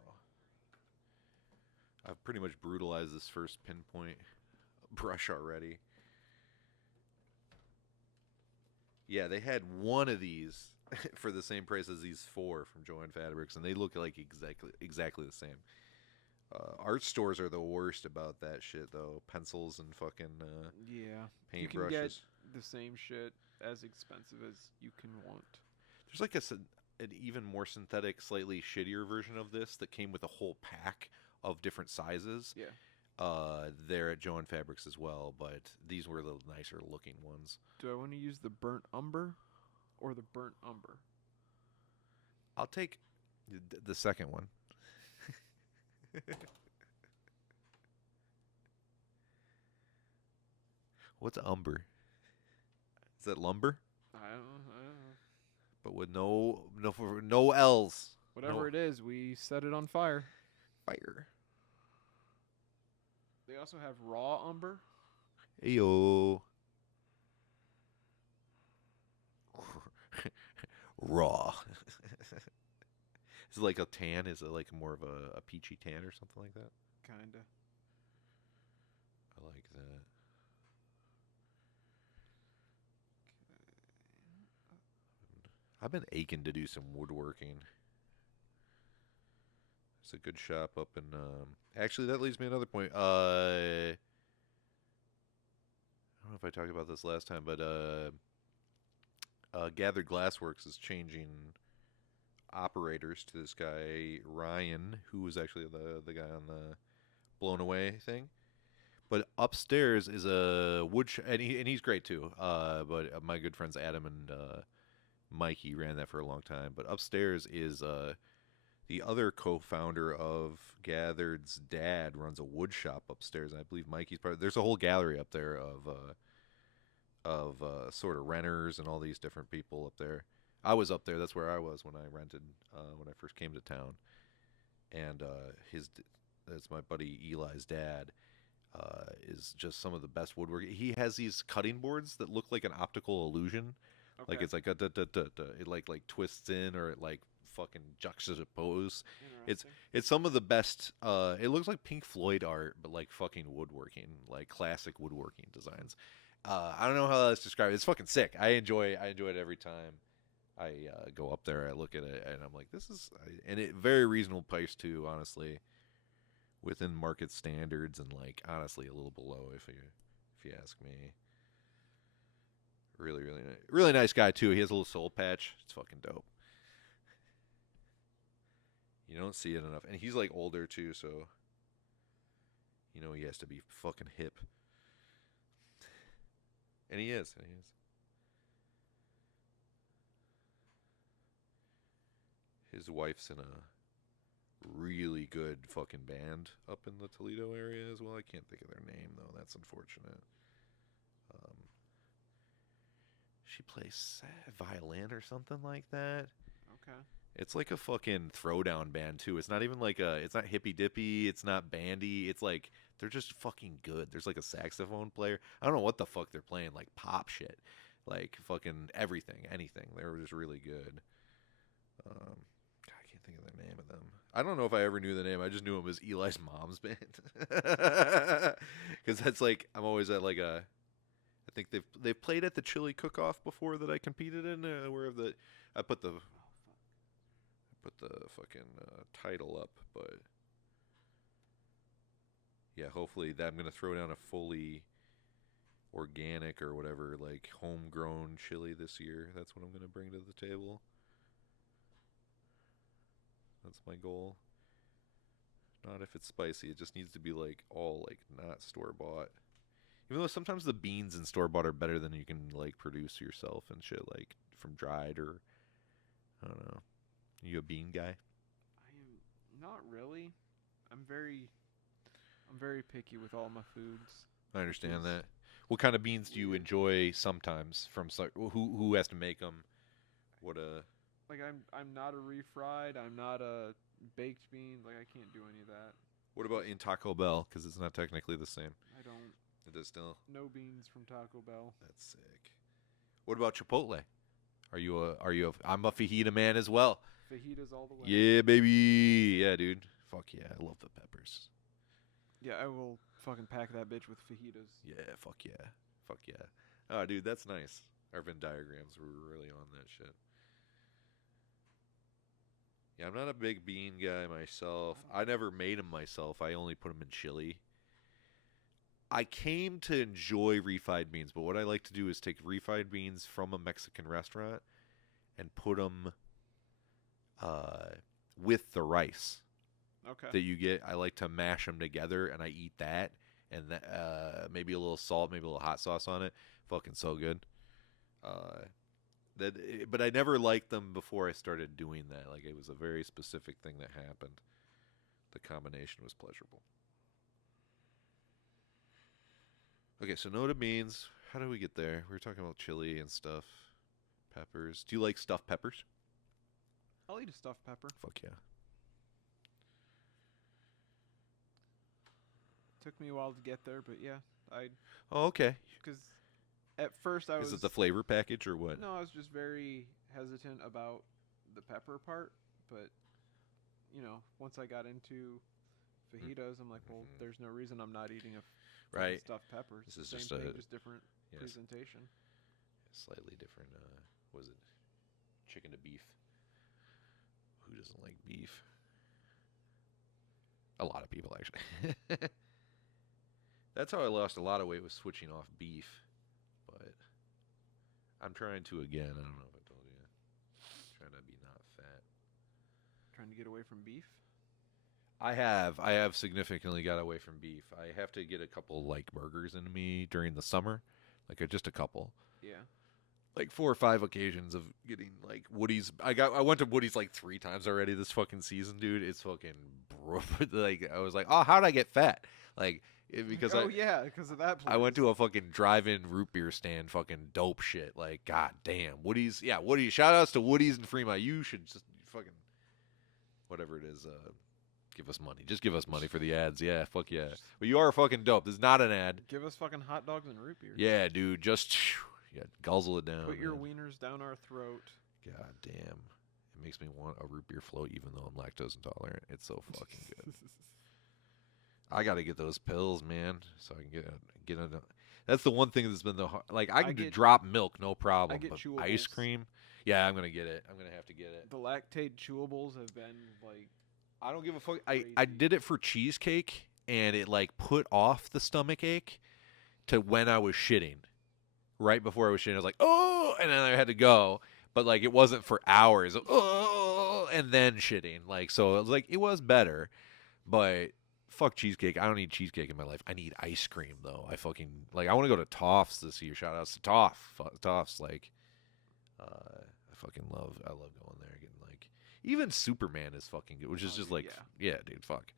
I've pretty much brutalized this first pinpoint brush already. Yeah, they had one of these for the same price as these 4 from Joann Fabrics, and they look like exactly the same. Art stores are the worst about that shit, though. Pencils and fucking you can paintbrushes. get the same shit as expensive as you can want. There's like an even more synthetic, slightly shittier version of this that came with a whole pack of different sizes. Yeah. There at Joann Fabrics as well, but these were the nicer looking ones. Do I want to use the burnt umber or the burnt umber? I'll take the second one. What's umber? Is that lumber? I don't know. But with no L's. Whatever it is, we set it on fire. Fire. They also have raw umber. Ayo. Raw. Is it like a tan? Is it like more of a peachy tan or something like that? Kinda. I like that. I've been aching to do some woodworking. It's a good shop up in. Actually, that leads me to another point. I don't know if I talked about this last time, but Gathered Glassworks is changing operators to this guy Ryan, who was actually the guy on the blown away thing. But upstairs is a and he's great too. But my good friends Adam and Mikey ran that for a long time. But upstairs is the other co-founder of Gathered's dad runs a wood shop upstairs. I believe Mikey's part. There's a whole gallery up there of sort of renters and all these different people up there. I was up there. That's where I was when I rented when I first came to town. And that's my buddy Eli's dad. Is just some of the best woodwork. He has these cutting boards that look like an optical illusion. Okay. Like it's like it like twists in or it like fucking juxtapose. It's some of the best. It looks like Pink Floyd art, but like fucking woodworking, like classic woodworking designs. I don't know how that's described. It's fucking sick. I enjoy it every time I go up there. I look at it and I'm like, this is and it very reasonable price too. Honestly, within market standards and like honestly a little below if you ask me. Really nice guy too. He has a little soul patch. It's fucking dope. You don't see it enough, and he's like older too, so you know he has to be fucking hip. And he is. His wife's in a really good fucking band up in the Toledo area as well. I can't think of their name though. That's unfortunate. She plays violin or something like that. Okay. It's like a fucking throwdown band too. It's not even like it's not hippy dippy. It's not bandy. It's like they're just fucking good. There's like a saxophone player. I don't know what the fuck they're playing. Like pop shit, like fucking everything, anything. They were just really good. God, I can't think of the name of them. I don't know if I ever knew the name. I just knew it was Eli's mom's band. Because that's like I'm always at like a. I think they've played at the Chili Cook-Off before that I competed in. I put the fucking title up, but yeah, hopefully I'm gonna throw down a fully organic or whatever, like homegrown chili this year. That's what I'm gonna bring to the table. That's my goal. Not if it's spicy. It just needs to be like all like not store bought. Even though sometimes the beans in store bought are better than you can like produce yourself and shit, like from dried or I don't know. Are you a bean guy? I am not really. I'm very picky with all my foods. I understand that. What kind of beans do you enjoy sometimes from who has to make them? What like I'm not a refried. I'm not a baked bean. Like I can't do any of that. What about in Taco Bell? Because it's not technically the same. I don't. It is still. No beans from Taco Bell. That's sick. What about Chipotle? Are you a? I'm a fajita man as well. Fajitas all the way. Yeah, baby. Yeah, dude. Fuck yeah, I love the peppers. Yeah, I will fucking pack that bitch with fajitas. Yeah, fuck yeah. Fuck yeah. Oh, dude, that's nice. Our Venn diagrams were really on that shit. Yeah, I'm not a big bean guy myself. I never made them myself. I only put them in chili. I came to enjoy refried beans, but what I like to do is take refried beans from a Mexican restaurant and put them with the rice. Okay. That you get. I like to mash them together, and I eat that, and maybe a little salt, maybe a little hot sauce on it. Fucking so good. But I never liked them before I started doing that. Like it was a very specific thing that happened. The combination was pleasurable. Okay, so no to beans. How do we get there? We were talking about chili and stuff. Peppers. Do you like stuffed peppers? I'll eat a stuffed pepper. Fuck yeah. Took me a while to get there, but yeah, Oh, okay. because at first I was. Is it the flavor package or what? No, I was just very hesitant about the pepper part, but once I got into fajitas, I'm like, well, there's no reason I'm not eating a stuffed pepper. It's This is the just same thing, just different yes. presentation. Slightly different. Was it chicken to beef? Who doesn't like beef? A lot of people, actually. That's how I lost a lot of weight, was switching off beef. But I'm trying to again. I don't know if I told you. Trying to be not fat. Trying to get away from beef? I have significantly got away from beef. I have to get a couple like burgers into me during the summer, like just a couple. Yeah. Like 4 or 5 occasions of getting like Woody's. I went to Woody's like 3 times already this fucking season, dude. It's fucking like I was like, oh, how'd I get fat? Like because because of that place. I went to a fucking drive-in root beer stand, fucking dope shit. Like god damn, Woody's. Yeah, Woody's. Shout outs to Woody's and Fremont. You should just fucking whatever it is. Give us money. Just give us money for the ads. Yeah, fuck yeah. But you are fucking dope. This is not an ad. Give us fucking hot dogs and root beer. Yeah, dude. Just yeah, guzzle it down. Put your wieners down our throat. God damn. It makes me want a root beer float even though I'm lactose intolerant. It's so fucking good. I got to get those pills, man, so I can get a. That's the one thing that's been like I can drop milk, no problem. I get but chewables. Ice cream, yeah, I'm gonna get it. I'm gonna have to get it. The lactate chewables have been like. I don't give a fuck. I did it for cheesecake, and it like put off the stomach ache to when I was shitting. Right before I was shitting, I was like, oh, and then I had to go. But like it wasn't for hours. Oh, and then shitting. Like so, it was like it was better, but. Fuck cheesecake. I don't need cheesecake in my life. I need ice cream though. I fucking like. I want to go to Toff's this year. Shout outs to Toff's. Like, I fucking love. I love going there. Getting like even Superman is fucking good, which is just like yeah, dude. Fuck.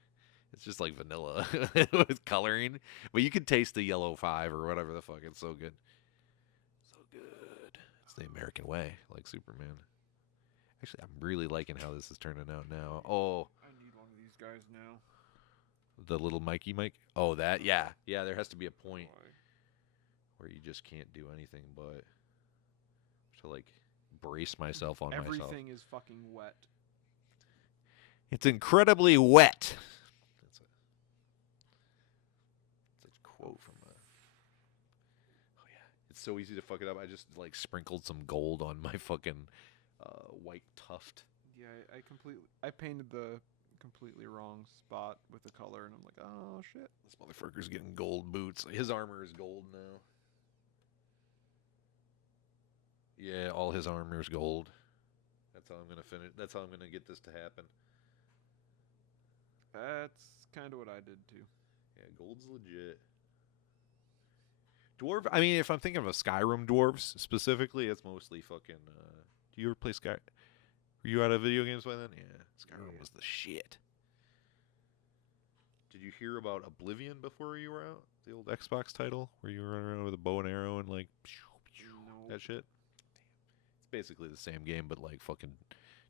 It's just like vanilla with coloring, but you can taste the yellow 5 or whatever the fuck. It's so good. So good. It's the American way, like Superman. Actually, I'm really liking how this is turning out now. Oh, I need one of these guys now. The little Mikey Mike. Oh, that yeah. There has to be a point where you just can't do anything but to like brace myself on myself. Everything is fucking wet. It's incredibly wet. That's a quote from a. Oh yeah, it's so easy to fuck it up. I just like sprinkled some gold on my fucking white tuft. Yeah, I painted the completely wrong spot with the color, and I'm like, oh shit, this motherfucker's getting gold boots. His armor is gold now. Yeah, all his armor is gold. That's how I'm gonna finish. That's how I'm gonna get this to happen. That's kind of what I did too. Yeah, gold's legit. Dwarf. I mean, if I'm thinking of a Skyrim dwarves specifically, it's mostly fucking. Do you ever play Sky? Were you out of video games by then? Yeah, Skyrim was the shit. Did you hear about Oblivion before you were out? The old Xbox title where you were running around with a bow and arrow and like that shit. It's basically the same game, but like fucking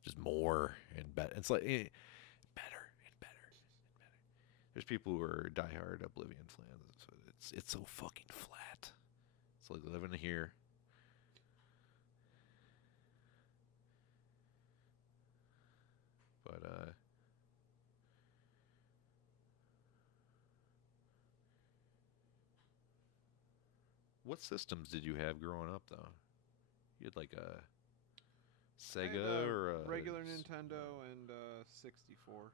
just more and better. It's like better and better and better. There's people who are diehard Oblivion fans, so it's so fucking flat. It's like living here. But what systems did you have growing up though? You had like a Sega or a regular Nintendo and 64.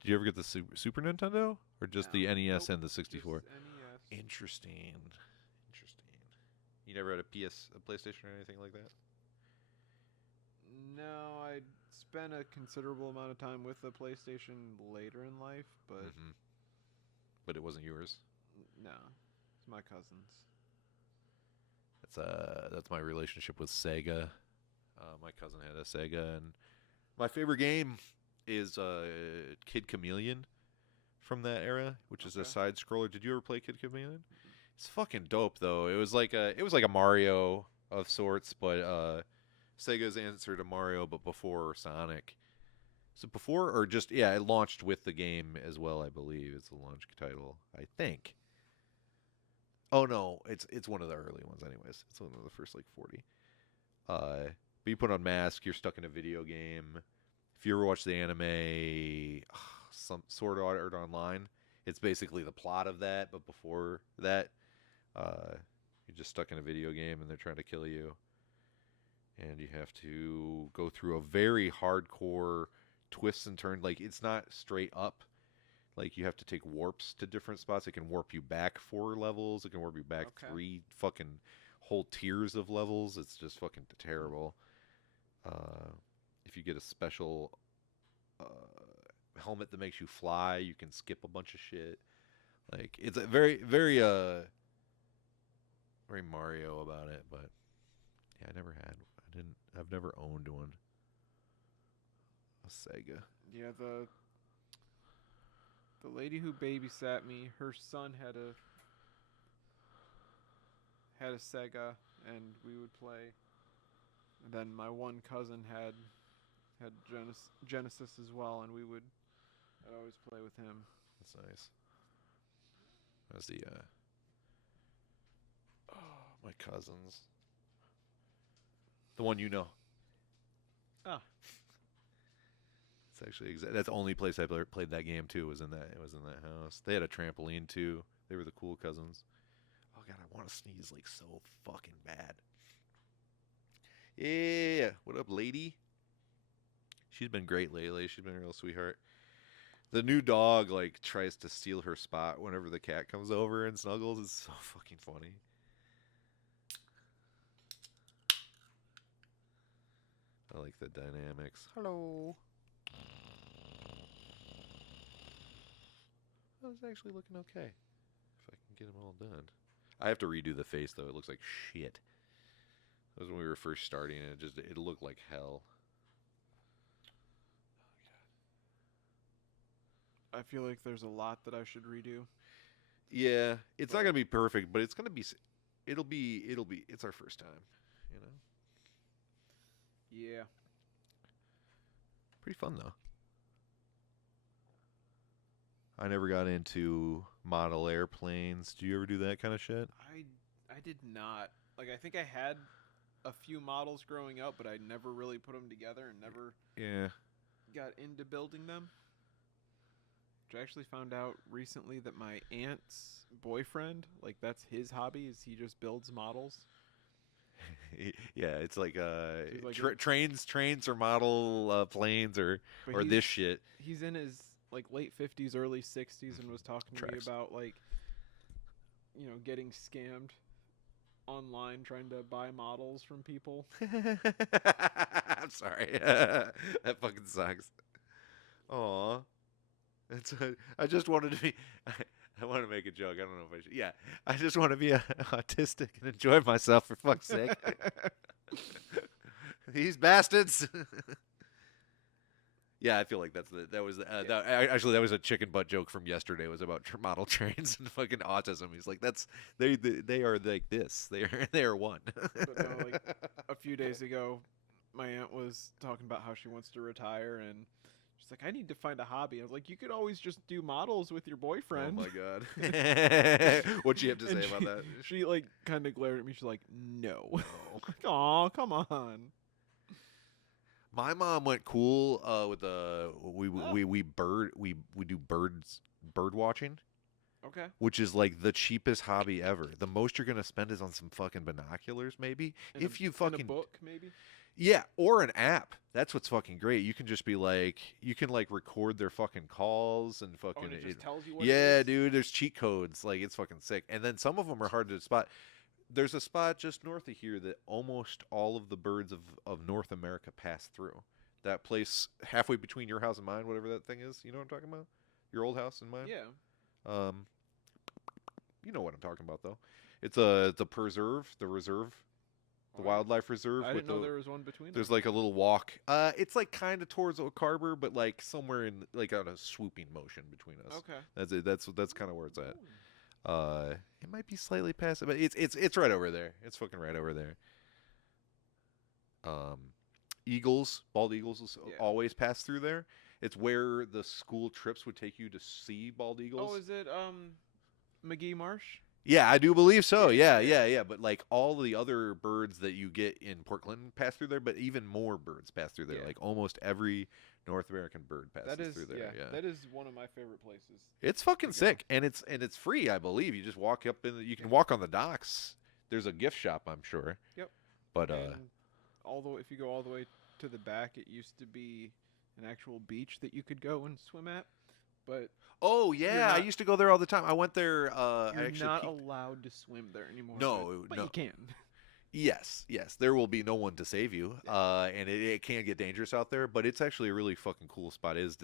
Did you ever get the Super Nintendo or just the NES and the 64? NES. Interesting. You never had a PlayStation or anything like that? No, I spent a considerable amount of time with the PlayStation later in life, but but it wasn't yours. No, it's my cousin's. That's my relationship with Sega. My cousin had a Sega, and my favorite game is Kid Chameleon from that era, which is a side scroller. Did you ever play Kid Chameleon? It's fucking dope though. It was like a Mario of sorts, but Sega's answer to Mario, but before Sonic. So before or just it launched with the game as well, I believe. It's the launch title, I think. Oh no, it's one of the early ones anyways. It's one of the first like 40. But you put on mask, you're stuck in a video game. If you ever watch the anime some Sword Art Online, it's basically the plot of that, but before that, you're just stuck in a video game and they're trying to kill you. And you have to go through a very hardcore twists and turns. Like, it's not straight up. Like, you have to take warps to different spots. It can warp you back 4 levels. It can warp you back 3 fucking whole tiers of levels. It's just fucking terrible. If you get a special helmet that makes you fly. You can skip a bunch of shit. Like it's a very very Mario about it, but yeah, I've never owned one. A Sega. Yeah, the lady who babysat me, her son had a Sega, and we would play. And then my one cousin had Genesis as well, and I'd always play with him. That's nice. That's the my cousins. The one you know. Ah. It's actually that's the only place I played that game too. Was in that house. They had a trampoline too. They were the cool cousins. Oh god, I want to sneeze like so fucking bad. Yeah, what up, lady? She's been great lately. She's been a real sweetheart. The new dog like tries to steal her spot whenever the cat comes over and snuggles. It's so fucking funny. I like the dynamics. Hello. I was actually looking okay. If I can get them all done. I have to redo the face though. It looks like shit. That was when we were first starting and it looked like hell. I feel like there's a lot that I should redo. Yeah, it's not gonna be perfect, but it's gonna be. It'll be. It's our first time, you know. Yeah. Pretty fun though. I never got into model airplanes. Do you ever do that kind of shit? I did not. Like I think I had a few models growing up, but I never really put them together and never got into building them. Which I actually found out recently that my aunt's boyfriend, like that's his hobby, is he just builds models. Yeah, it's like trains or model planes or this shit. He's in his like late 50s, early 60s, and was talking to me about like, you know, getting scammed online trying to buy models from people. I'm sorry. That fucking sucks. Aw. I just wanted to be. I want to make a joke. I don't know if I should. Yeah, I just want to be autistic and enjoy myself for fuck's sake. These bastards. Yeah, I feel like that was a chicken butt joke from yesterday. It was about model trains and fucking autism. He's like, they are like this. They are one. But no, like a few days ago, my aunt was talking about how she wants to retire and. She's like, I need to find a hobby. I was like, you could always just do models with your boyfriend. Oh my god. What'd you have to say about that? She like kind of glared at me. She's like, no. Aw, come on. My mom went cool with we do bird watching. Okay. Which is like the cheapest hobby ever. The most you're gonna spend is on some fucking binoculars, maybe. In a book, maybe. Yeah, or an app. That's what's fucking great. You can just be like, you can like record their fucking calls and fucking. And it just tells you what. Yeah, it is? Dude. There's cheat codes. Like it's fucking sick. And then some of them are hard to spot. There's a spot just north of here that almost all of the birds of North America pass through. That place halfway between your house and mine, whatever that thing is. You know what I'm talking about? Your old house and mine. Yeah. You know what I'm talking about though. It's the reserve. The wildlife reserve. I didn't know there was one between. There's like a little walk. It's like kind of towards Oak Harbor, but like somewhere in like on a swooping motion between us. Okay. That's it. That's kind of where it's at. It might be slightly past it, but it's right over there. It's fucking right over there. Bald eagles always pass through there. It's where the school trips would take you to see bald eagles. Oh, is it McGee Marsh? Yeah, I do believe so. Yeah. But like all the other birds that you get in Port Clinton pass through there, but even more birds pass through there. Yeah. Like almost every North American bird passes through there. Yeah, that is one of my favorite places. It's fucking sick, and it's free, I believe. You just walk up you can walk on the docks. There's a gift shop, I'm sure. Yep. But although if you go all the way to the back, it used to be an actual beach that you could go and swim at. But oh yeah, I used to go there all the time. I went there. You're not allowed to swim there anymore. No, but you can. Yes, there will be no one to save you, and it can get dangerous out there. But it's actually a really fucking cool spot. It's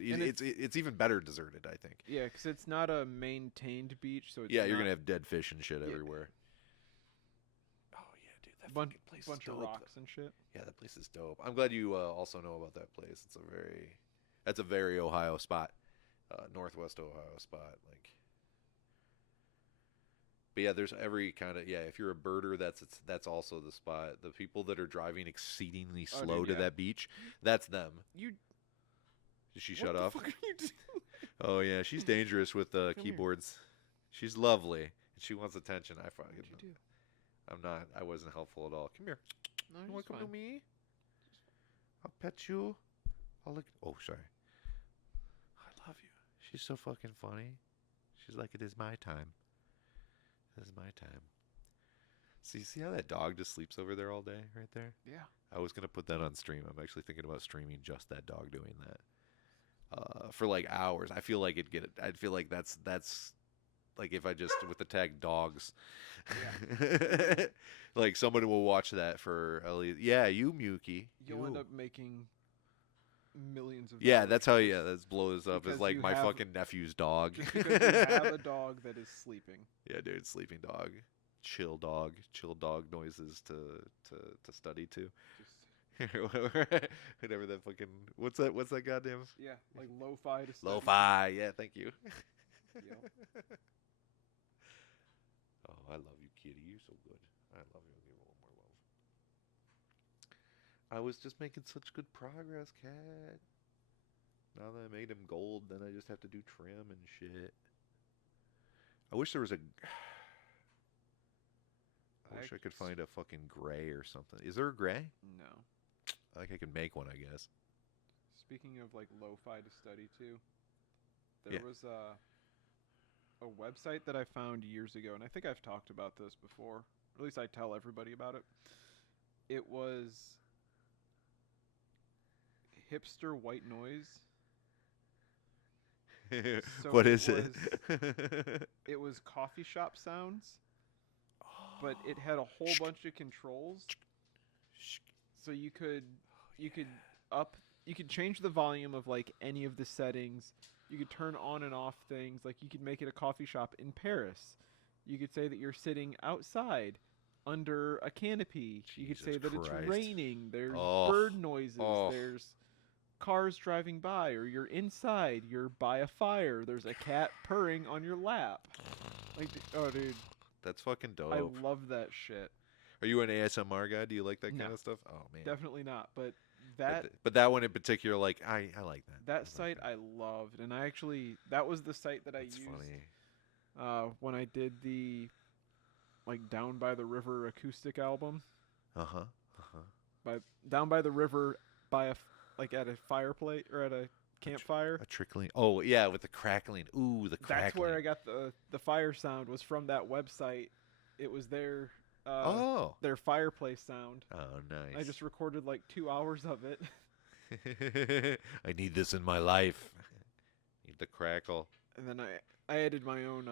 even better deserted, I think. Yeah, because it's not a maintained beach, so it's you're gonna have dead fish and shit everywhere. Oh yeah, dude, that bunch place bunch is of dope, rocks though. and shit. Yeah, that place is dope. I'm glad you also know about that place. That's a very Ohio spot, Northwest Ohio spot, like. But yeah, there's every kind of if you're a birder, that's also the spot. The people that are driving exceedingly slow to that beach, that's them. Did she shut off? What the fuck are you doing? Oh yeah, she's dangerous with keyboards. Here. She's lovely and she wants attention. What'd you do? I'm not. I wasn't helpful at all. Come here. No, you want to come to me? I'll pet you. I'll look. Oh, sorry. I love you. She's so fucking funny. She's like, it is my time. This is my time. See how that dog just sleeps over there all day, right there? Yeah. I was gonna put that on stream. I'm actually thinking about streaming just that dog doing that, for like hours. I feel like I'd feel like that's like if I just with the tag dogs, yeah. like somebody will watch that for at least. Yeah, you Muki. You'll end up making millions of. Yeah, that's how. Yeah, that blows up. It's like my fucking nephew's dog. Just because you have a dog that is sleeping. Yeah, dude, sleeping dog, chill dog noises to study to. Whatever that fucking what's that goddamn? Yeah, like lo-fi to study. Lo-fi, yeah, thank you. Yep. Oh, I love you, kitty. You're so good. I love you. I'll give you a little more love. I was just making such good progress, cat. Now that I made him gold, then I just have to do trim and shit. I wish there was a. I wish I could find a fucking gray or something. Is there a gray? No. I think I could make one, I guess. Speaking of like lo-fi to study too, there was a website that I found years ago, and I think I've talked about this before. Or at least I tell everybody about it. It was hipster white noise. So what is it? It was coffee shop sounds, but it had a whole bunch of controls. So you could change the volume of like any of the settings. You could turn on and off things. Like you could make it a coffee shop in Paris. You could say that you're sitting outside under a canopy. You could say that it's raining. There's bird noises. There's cars driving by, or you're inside. You're by a fire. There's a cat purring on your lap. Like, oh, dude, that's fucking dope. I love that shit. Are you an ASMR guy? Do you like that kind of stuff? Oh man, definitely not. But that one in particular, like I like that. That site I loved, and I actually that was the site that I used when I did the like Down by the River acoustic album. By Down by the River by at a fireplace or at a campfire. A trickling. Oh yeah, with the crackling. Ooh, the crackling. That's where I got the fire sound. Was from that website. It was their fireplace sound. Oh, nice. I just recorded like 2 hours of it. I need this in my life. Need the crackle. And then I added my own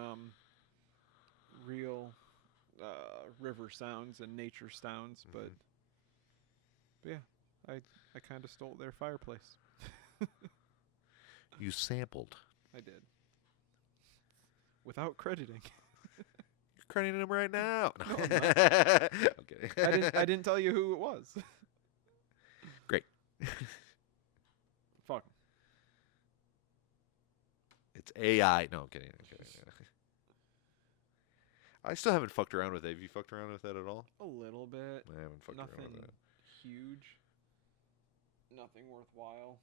real river sounds and nature sounds, but yeah, I kind of stole their fireplace. You sampled. I did. Without crediting. You're crediting him right now. No, I'm not. Okay. I didn't tell you who it was. Great. Fuck. It's AI. No, I'm kidding. I still haven't fucked around with it. Have you fucked around with that at all? A little bit. I haven't fucked around with it. Huge. Nothing worthwhile.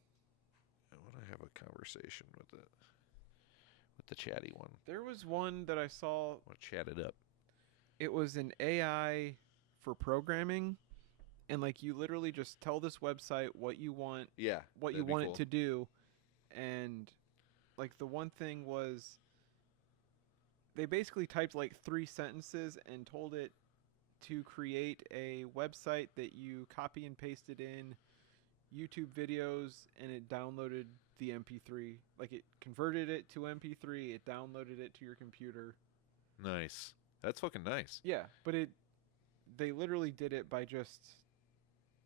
I want to have a conversation with the chatty one. There was one that I saw. I want to chat it up. It was an AI for programming, and like you literally just tell this website what you want. Yeah. What you want it to do, and like the one thing was, they basically typed like 3 sentences and told it to create a website that you copy and pasted in YouTube videos, and it downloaded the MP3. Like it converted it to MP3, it downloaded it to your computer. Nice. That's fucking nice. Yeah, but they literally did it by just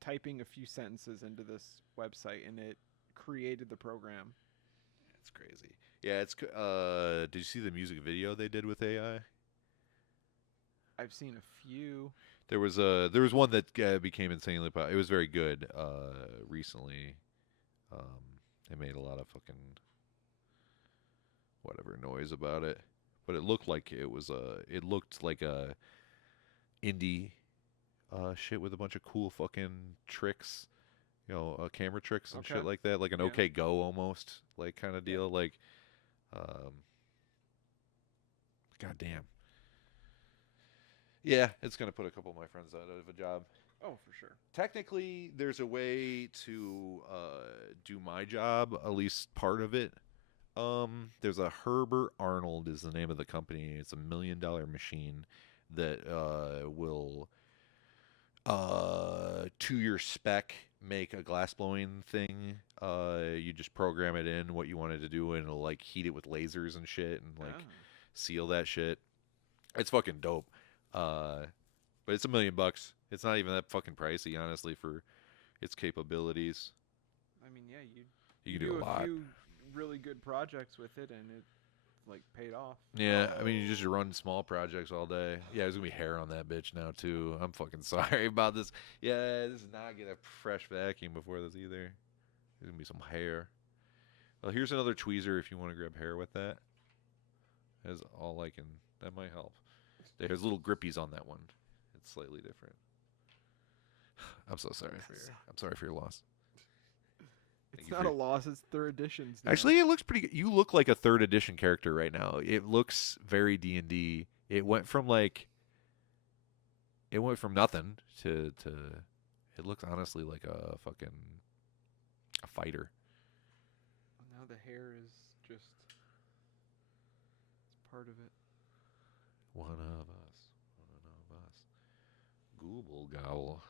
typing a few sentences into this website, and it created the program. It's crazy. Yeah, it's. Did you see the music video they did with AI? I've seen a few. There was one that became insanely popular. It was very good. Recently, they made a lot of fucking whatever noise about it, but it looked like it was it looked like a indie shit with a bunch of cool fucking tricks, camera tricks and shit like that, like an OK Go almost, like kind of deal, like, goddamn. Yeah, it's gonna put a couple of my friends out of a job. Oh, for sure. Technically, there's a way to do my job, at least part of it. There's a Herbert Arnold is the name of the company. It's $1 million machine that will, to your spec, make a glass blowing thing. You just program it in what you want it to do, and it'll like heat it with lasers and shit, and like seal that shit. It's fucking dope. But it's $1 million. It's not even that fucking pricey, honestly, for its capabilities. I mean, yeah, you can do a lot. Few really good projects with it, and it like paid off. Yeah, I mean, you just run small projects all day. Yeah, there's gonna be hair on that bitch now too. I'm fucking sorry about this. Yeah, this is not get a fresh vacuum before this either. There's gonna be some hair. Well, here's another tweezer if you want to grab hair with that. That's all I can. That might help. There's little grippies on that one. It's slightly different. I'm so sorry for your. I'm sorry for your loss. It's not a loss. It's third editions. Now. Actually, it looks pretty good. You look like a third edition character right now. It looks very D&D. It went from nothing to. It looks honestly like a fucking a fighter. Now the hair is just. It's part of it. One of us. Google gobble.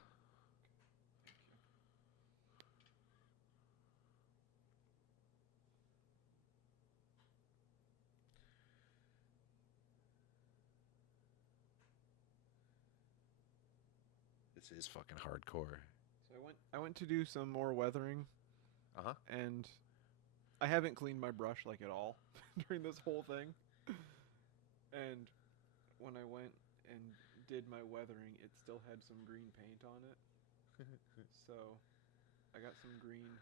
This is fucking hardcore. So I went to do some more weathering. And I haven't cleaned my brush like at all during this whole thing. And when I went and did my weathering, it still had some green paint on it. So I got some green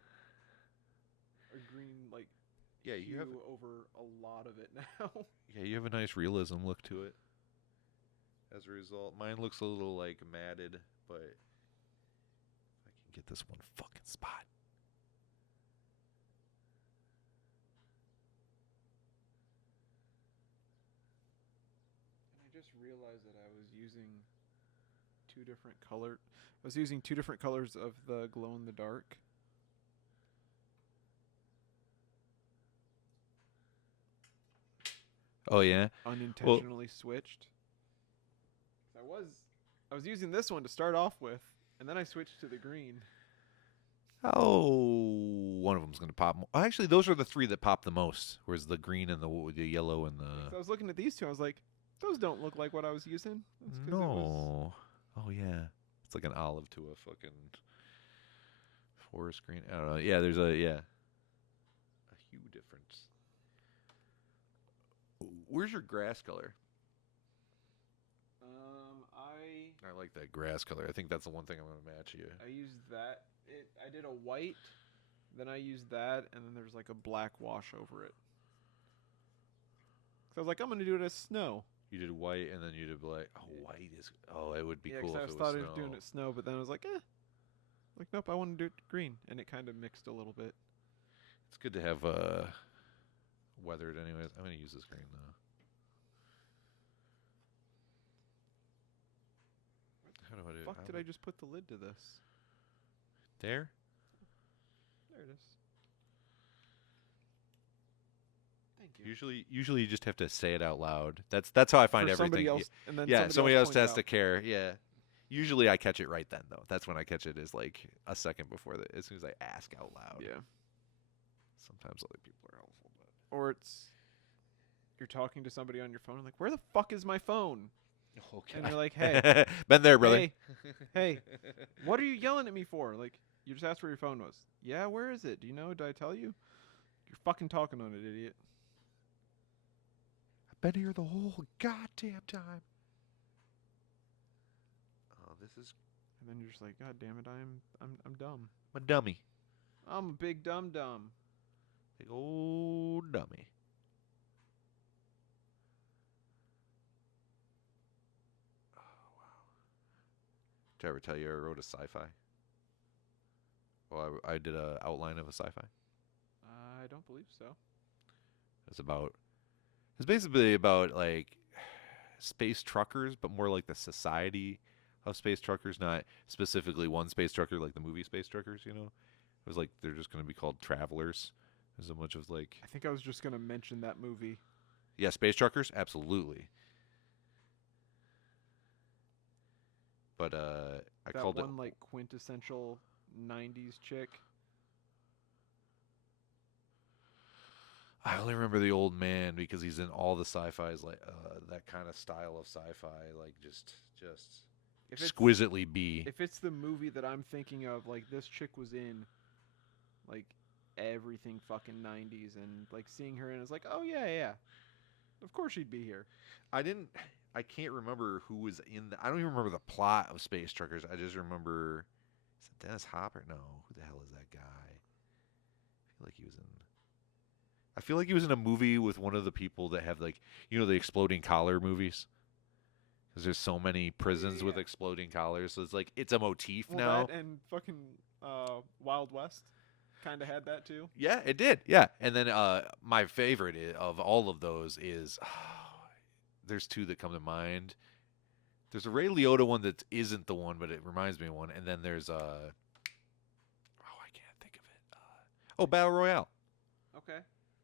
like you have over a lot of it now. Yeah, you have a nice realism look to it. As a result, mine looks a little like matted, but I can get this one fucking spot. And I just realized that I was using two different colors of the glow in the dark. Oh yeah, unintentionally switched. I was using this one to start off with, and then I switched to the green. Oh, one of them's gonna pop. Actually, those are the three that pop the most. Whereas the green and the yellow and the. So I was looking at these two. I was like, those don't look like what I was using. No. Oh yeah, it's like an olive to a fucking forest green. I don't know. Yeah, there's a hue difference. Where's your grass color? I like that grass color. I think that's the one thing I'm gonna match you. I used that. I did a white, then I used that, and then there's like a black wash over it. So I was like, I'm gonna do it as snow. You did white, and then you did black. Oh, white is. Oh, it would be cool if it was snow. I thought I was doing it snow, but then I was like, like nope, I want to do it green, and it kind of mixed a little bit. It's good to have weathered, anyways. I'm gonna use this green though. How do I do it? Fuck, did I just put the lid to this? There? There it is. Thank you. Usually you just have to say it out loud. That's how I find everything. Somebody else has to care. Yeah. Usually I catch it right then though. That's when I catch it is like a second before as soon as I ask out loud. Yeah. Sometimes other people are helpful, but or you're talking to somebody on your phone and like, where the fuck is my phone? Okay. And you're like, hey, been there, brother. hey, what are you yelling at me for? Like, you just asked where your phone was. Yeah, where is it? Do you know? Did I tell you? You're fucking talking on it, idiot. I've been here the whole goddamn time. Oh, this is. And then you're just like, God damn it, I'm dumb. I'm a dummy. I'm a big dumb. Big old dummy. Did I ever tell you I wrote a sci-fi? Well, I did a outline of a sci-fi. I don't believe so. It's basically about like space truckers, but more like the society of space truckers, not specifically one space trucker like the movie Space Truckers. You know, it was like they're just going to be called travelers. There's a bunch of like. I think I was just gonna mention that movie. Yeah, space truckers, absolutely. But I that called one it. like quintessential '90s chick. I only remember the old man because he's in all the sci-fis, like that kind of style of sci-fi, like just exquisitely B. If it's the movie that I'm thinking of, like this chick was in, like everything fucking '90s, and like seeing her in is like, oh yeah, of course she'd be here. I can't remember who was in I don't even remember the plot of Space Truckers. I just remember, is it Dennis Hopper? No, who the hell is that guy? I feel like he was in a movie with one of the people that have like, you know, the exploding collar movies. Because there's so many prisons with exploding collars, so it's like it's a motif now. That and fucking Wild West kind of had that too. Yeah, it did. Yeah, and then my favorite of all of those is there's two that come to mind. There's a Ray Liotta one that isn't the one, but it reminds me of one. And then there's I can't think of it. Battle Royale. Okay,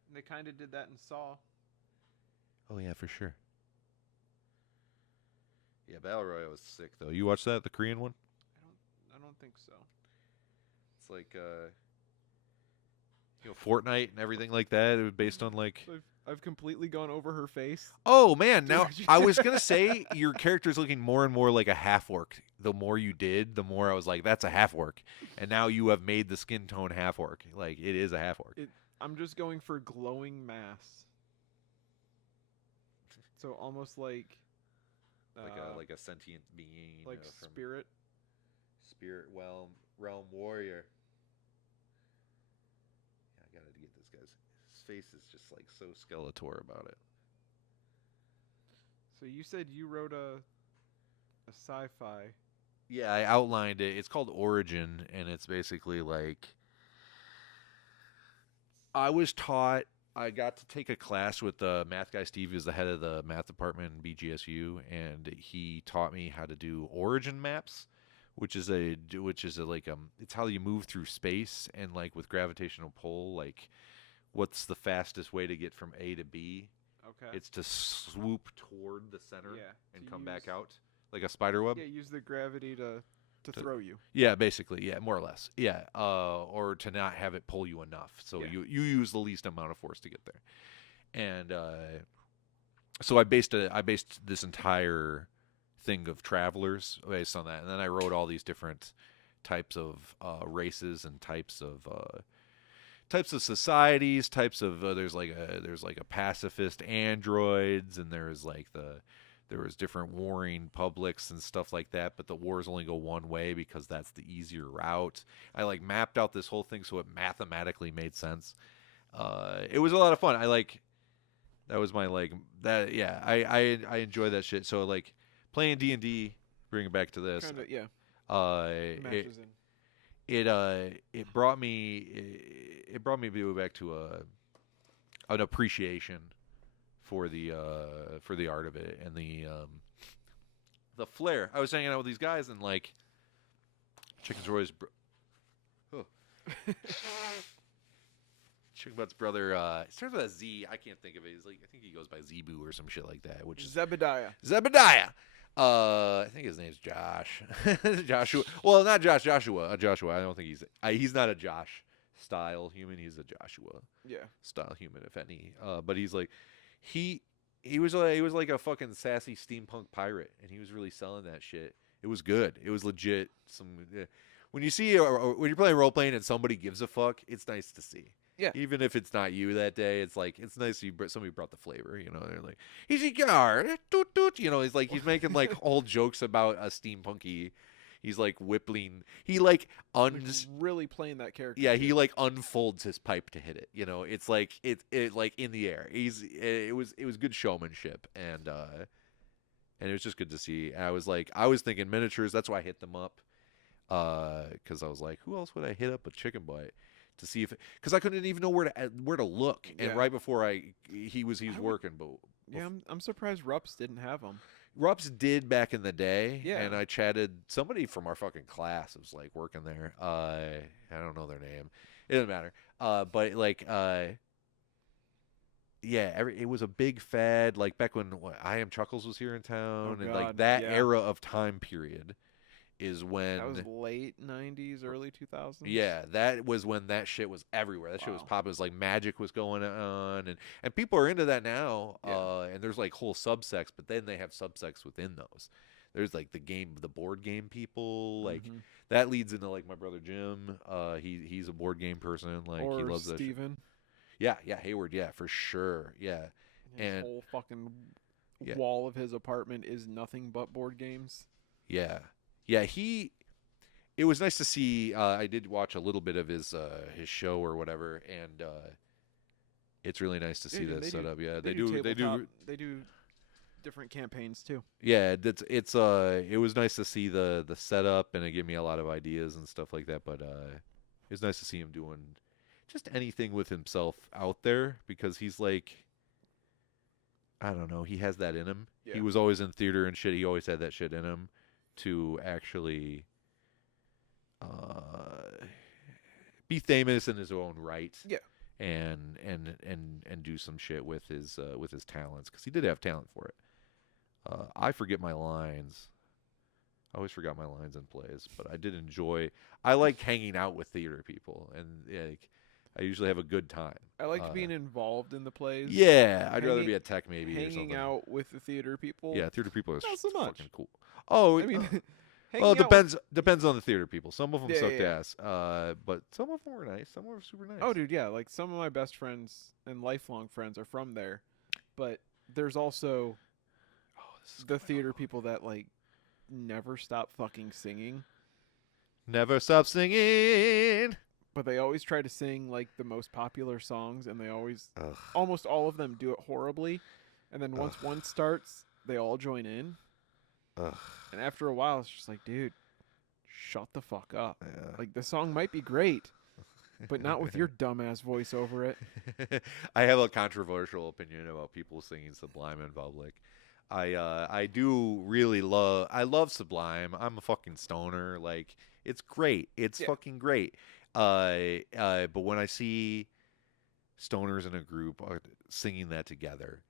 and they kind of did that in Saw. Oh yeah, for sure. Yeah, Battle Royale was sick though. You watched that, the Korean one? I don't think so. It's like Fortnite and everything like that. It was based on like. I've completely gone over her face. Oh man, now I was gonna say your character's looking more and more like a half orc. The more you did, the more I was like, that's a half orc. And now you have made the skin tone half orc. Like it is a half orc. I'm just going for glowing mass. So almost like like a sentient being, like from spirit realm warrior. Yeah, I gotta get this guy's. His face is just like so Skeletor about it. So you said you wrote a sci-fi. Yeah, I outlined it. It's called Origin, and it's basically like I got to take a class with the math guy Steve, who's the head of the math department in BGSU, and he taught me how to do origin maps, which is it's how you move through space, and like with gravitational pull, like what's the fastest way to get from A to B? Okay. It's to swoop toward the center and come back out like a spider web. Yeah, use the gravity to throw you. Yeah, basically. Yeah, more or less. Yeah, or to not have it pull you enough. So you use the least amount of force to get there. And so I based this entire thing of travelers based on that. And then I wrote all these different types of races and types of societies, types of there's like a pacifist androids, and there was different warring publics and stuff like that, but the wars only go one way because that's the easier route. I like mapped out this whole thing so it mathematically made sense. It was a lot of fun. That was my I enjoy that shit. So like playing D&D, bring it back to this. Kinda, yeah. Matches in. It brought me back to an appreciation for the art of it and the flair. I was hanging out with these guys and like Chicken Roy's Chicken Butt's brother. It starts with a Z. I can't think of it. I think he goes by Zebu or some shit like that. Which is Zebediah. I think his name's Josh. Joshua. Well, not Josh. Joshua. Joshua. I don't think he's not a Josh style human. He's a Joshua. Yeah. Style human, if any. But he's like. he was like a fucking sassy steampunk pirate, and he was really selling that shit. It was good. It was legit. When you see when you're playing role playing and somebody gives a fuck, it's nice to see. Yeah. Even if it's not you that day, it's like it's nice somebody brought the flavor. You know, they're like, he's a guard, doot, doot. You know, he's making like whole jokes about a steampunky. He's like whippling. He like really playing that character. Yeah, he like unfolds his pipe to hit it. You know, it's like it like in the air. It was good showmanship, and it was just good to see. I was thinking miniatures. That's why I hit them up, because I was like, who else would I hit up a chicken butt to see if, because I couldn't even know where to look. And right before he was working, but yeah, I'm surprised Rups didn't have them. Rups did back in the day, yeah. And I chatted somebody from our fucking class was like working there. I don't know their name. It doesn't matter. But like, yeah, it was a big fad. Like back when I Am Chuckles was here in town, and like that era of time period is when that was late 90s, early 2000s. Yeah, that was when that shit was everywhere. That shit was popping. It was like Magic was going on, and people are into that now. And there's like whole subsects, but then they have subsects within those. There's like the board game people. Like that leads into like my brother Jim. He's a board game person. Like or he loves that. Steven. Yeah, Hayward. Yeah, for sure. Yeah, his whole fucking wall of his apartment is nothing but board games. Yeah. Yeah, it was nice to see. I did watch a little bit of his show or whatever, and it's really nice to see that setup. Yeah, they do different campaigns too. Yeah, it was nice to see the setup, and it gave me a lot of ideas and stuff like that. But it was nice to see him doing just anything with himself out there, because he's like, I don't know, he has that in him. Yeah. He was always in theater and shit. He always had that shit in him to actually be famous in his own right. Yeah. And do some shit with his talents, because he did have talent for it. I forget my lines. I always forgot my lines in plays, but I did enjoy. I like hanging out with theater people, and like I usually have a good time. I liked being involved in the plays. Yeah, I'd rather be a tech maybe. Hanging out with the theater people. Yeah, theater people are not so much. Fucking cool. Oh, I mean, well, it depends on the theater people. Some of them sucked ass, but some of them were nice. Some were super nice. Oh, dude, yeah. Like some of my best friends and lifelong friends are from there, but there's also the theater people that like never stop fucking singing. Never stop singing. But they always try to sing like the most popular songs, and they always, almost all of them do it horribly. And then once one starts, they all join in. And after a while, it's just like, dude, shut the fuck up. Yeah. Like the song might be great, but not with your dumbass voice over it. I have a controversial opinion about people singing Sublime in public. I do really love Sublime. I'm a fucking stoner. Like, it's great. It's fucking great. But when I see stoners in a group singing that together,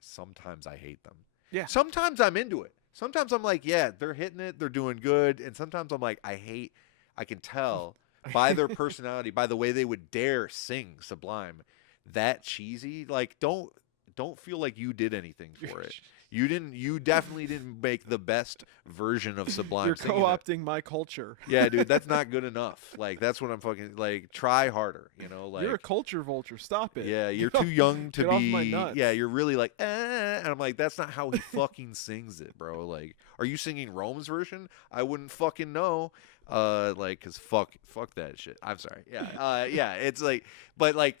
sometimes I hate them. Yeah. Sometimes I'm into it. Sometimes I'm like, yeah, they're hitting it, they're doing good, and sometimes I'm like, I can tell by their personality, by the way they would dare sing Sublime, that cheesy. Like, don't feel like you did anything for it. You definitely didn't make the best version of Sublime. You're co-opting my culture. Yeah, dude, that's not good enough. Like, that's what I'm fucking, like, try harder, you know? Like, you're a culture vulture. Stop it. Yeah, you're too young to get be. Off my nuts. Yeah, you're really like, and I'm like, that's not how he fucking sings it, bro. Like, are you singing Rome's version? I wouldn't fucking know. Like, cause fuck that shit. I'm sorry. Yeah, yeah, it's like, but like,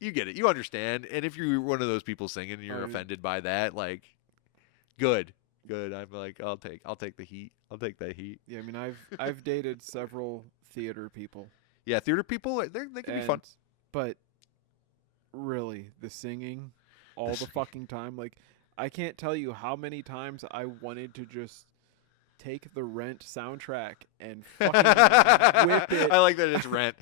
you get it. You understand. And if you're one of those people singing and you're offended by that, like, good. I'm like, I'll take the heat. I'll take that heat. Yeah, I mean, I've dated several theater people. Yeah, theater people, they can be fun. But really, the singing all the fucking time, like, I can't tell you how many times I wanted to just take the Rent soundtrack and fucking whip it. I like that it's Rent.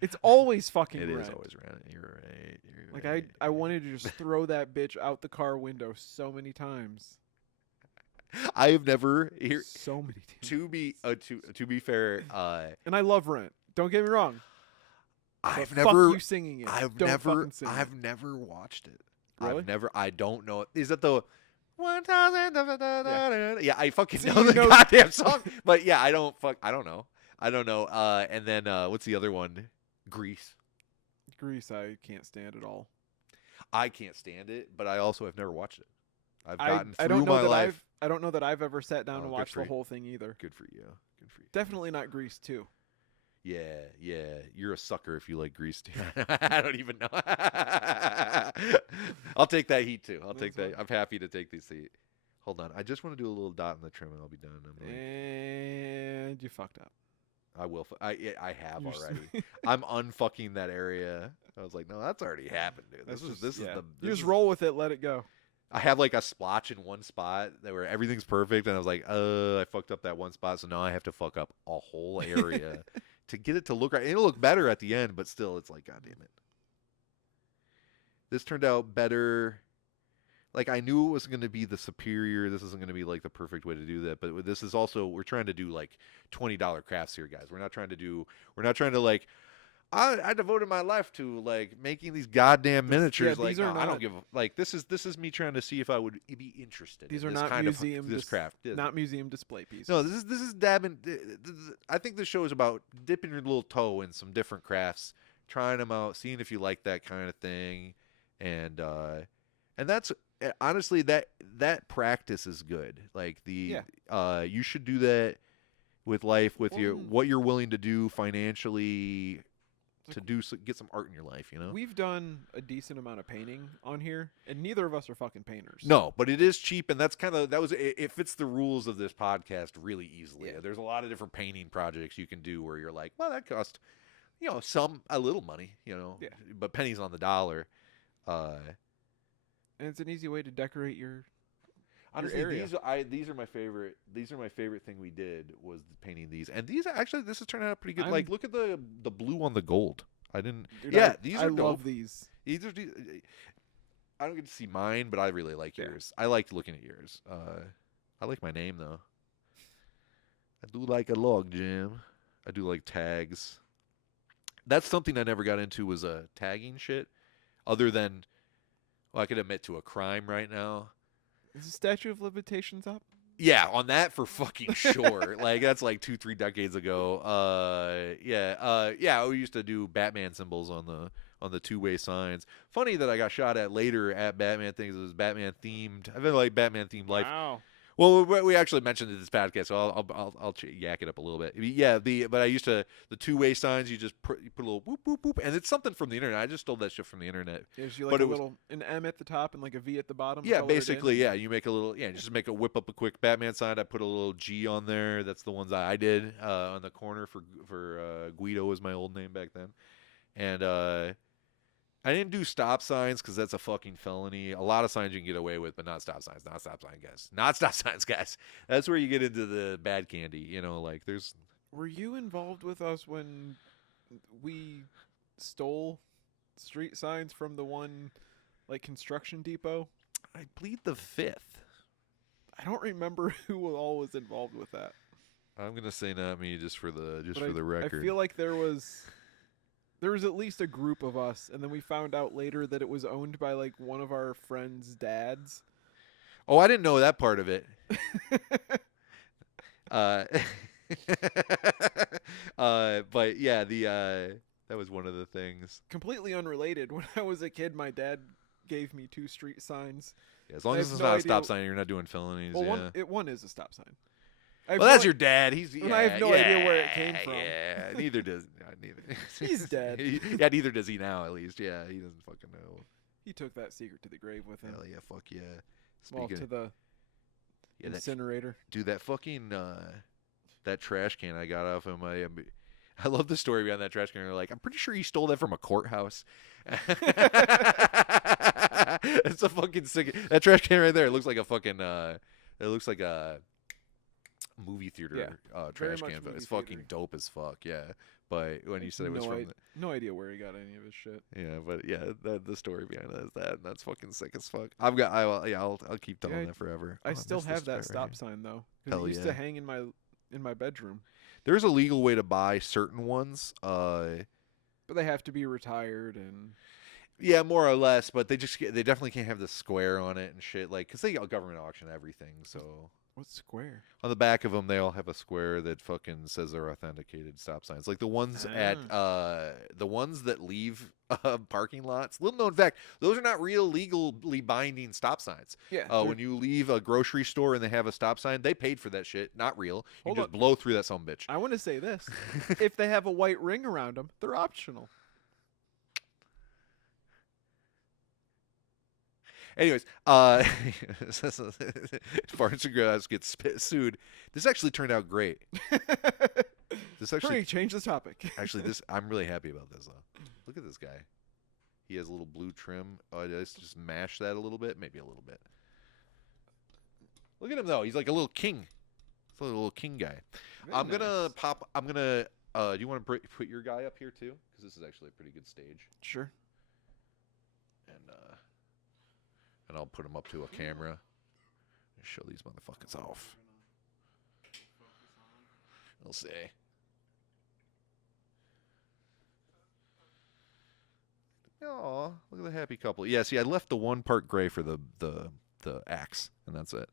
It's always fucking Rent. It is Rent. always Rent. You're right. Like, I wanted to just throw that bitch out the car window so many times. I have never here so many times. To be fair, and I love Rent. Don't get me wrong. I've never. Fuck you singing it. I've never watched it. Really? I don't know. Is it the 1000? Yeah, I fucking So know you the know- goddamn song, but yeah, I don't know. I don't know. And then what's the other one? Grease. Grease, I can't stand at all. I can't stand it, but I also have never watched it. I've I gotten through don't know my that life. I don't know that I've ever sat down Oh, and good watched for the you. whole thing either. Good for you. Good for you. Definitely not Grease 2. Yeah, yeah. You're a sucker if you like Grease too. I don't even know. I'll take that heat too. I'll take That's that. I'm happy to take this heat. Hold on. I just want to do a little dot in the trim and I'll be done. I'm like, And you fucked up. I will. I have You're s- already. I'm unfucking that area. I was like, no, that's already happened, dude. This is yeah. the. You This just is, roll with it, let it go. I have like a splotch in one spot where everything's perfect, and I was like, I fucked up that one spot, so now I have to fuck up a whole area to get it to look right. It'll look better at the end, but still, it's like, god damn it. This turned out better. Like I knew it was going to be the superior. This isn't going to be like the perfect way to do that, but this is also we're trying to do like $20 crafts here, guys. We're not trying to like. I devoted my life to like making these goddamn miniatures. yeah, like these are no, I don't not- give a, like this is me trying to see if I would be interested. These in are this not kind museum of this craft. not museum display pieces. No, this is dabbing. I think this show is about dipping your little toe in some different crafts, trying them out, seeing if you like that kind of thing, and that's honestly that practice is good. Like you should do that with life, with your what you're willing to do financially to get some art in your life. You know, We've done a decent amount of painting on here, and neither of us are fucking painters. no, but it is cheap, and that's kind of it fits the rules of this podcast really easily. Yeah. There's a lot of different painting projects you can do where you're like, well, that cost, a little money, Yeah. but pennies on the dollar. And it's an easy way to decorate your Honestly, area. these are my favorite. These are my favorite thing we did was painting these, and these actually this has turned out pretty good. I'm- Like, look at the blue on the gold. I didn't. Dude, yeah, these are I dope. love these. These are. I don't get to see mine, but I really like Yeah. yours. I liked looking at yours. I like my name though. I do like a log jam. I do like tags. That's something I never got into was tagging shit. Other than, well, I could admit to a crime right now. Is the statute of limitations up? Yeah, on that for fucking sure. Like that's like 2-3 decades ago. Yeah. We used to do Batman symbols on the two-way signs. Funny that I got shot at later at Batman things. It was Batman themed. I've been like Batman themed life. Wow. Well, we actually mentioned it in this podcast, so I'll yak it up a little bit. Yeah, but I used to the two-way signs. You just you put a little whoop whoop whoop, and it's something from the internet. I just stole that shit from the internet. Is you like But a it was- little an M at the top and like a V at the bottom? Yeah, colored in? basically, yeah. You make a little, just make a whip up a quick Batman sign. I put a little G on there. That's the ones I did on the corner for Guido was my old name back then, and I didn't do stop signs because that's a fucking felony. A lot of signs you can get away with, but not stop signs. Not stop sign guys. Not stop signs, guys. That's where you get into the bad candy. Like there's. Were you involved with us when we stole street signs from the one like construction depot? I plead the fifth. I don't remember who all was involved with that. I'm gonna say not me, just for the But record. I feel like there was at least a group of us, and then we found out later that it was owned by like one of our friends' dads. Oh, I didn't know that part of it. But yeah, that was one of the things. Completely unrelated. When I was a kid, my dad gave me 2 street signs. Yeah, as long I as have it's no not a idea- stop sign, you're not doing felonies. Well, yeah. one is a stop sign. I have Well, no that's i- your dad. He's. And I have no idea where it came from. Yeah, neither does. Neither. He's dead. Yeah, neither does he now. At least, yeah, he doesn't fucking know. He took that secret to the grave with him. Hell yeah, fuck yeah. Well, Speaking, to the yeah, that incinerator. dude, that fucking that trash can I got off him. I love the story behind that trash can. They're like, I'm pretty sure he stole that from a courthouse. It's a fucking sick. That trash can right there. It looks like a fucking. It looks like a movie theater Very trash much can. But movie it's fucking theater. dope as fuck. Yeah. But when you said it was no, from. no idea where he got any of his shit. Yeah, but yeah, the story behind it is that. That's fucking sick as fuck. I'll keep telling Yeah, that forever. I Oh, still miss this have that guy right stop here. sign though, because Hell it used yeah. to hang in my bedroom. There's a legal way to buy certain ones. But they have to be retired and Yeah, more or less, but they definitely can't have the square on it and shit, like, because they government auction everything. So What's square? on the back of them, they all have a square that fucking says they're authenticated stop signs. Like the ones the ones that leave parking lots. Little known fact: those are not real legally binding stop signs. Yeah. When you leave a grocery store and they have a stop sign, they paid for that shit. Not real. You Hold just on. blow through that son of a bitch. I want to say this: if they have a white ring around them, they're optional. Anyways, Barnes and Grass gets sued. This actually turned out great. This actually Hurry, change the topic. Actually, I'm really happy about this though. Look at this guy. He has a little blue trim. Oh, let's just mash that a little bit, maybe a little bit. Look at him though. He's like a little king. He's like a little king guy. Very nice. Do you want to put your guy up here too? Because this is actually a pretty good stage. Sure. And I'll put him up to a camera and show these motherfuckers off. We'll see. Oh, look at the happy couple. Yeah, see, I left the one part gray for the axe, and that's it.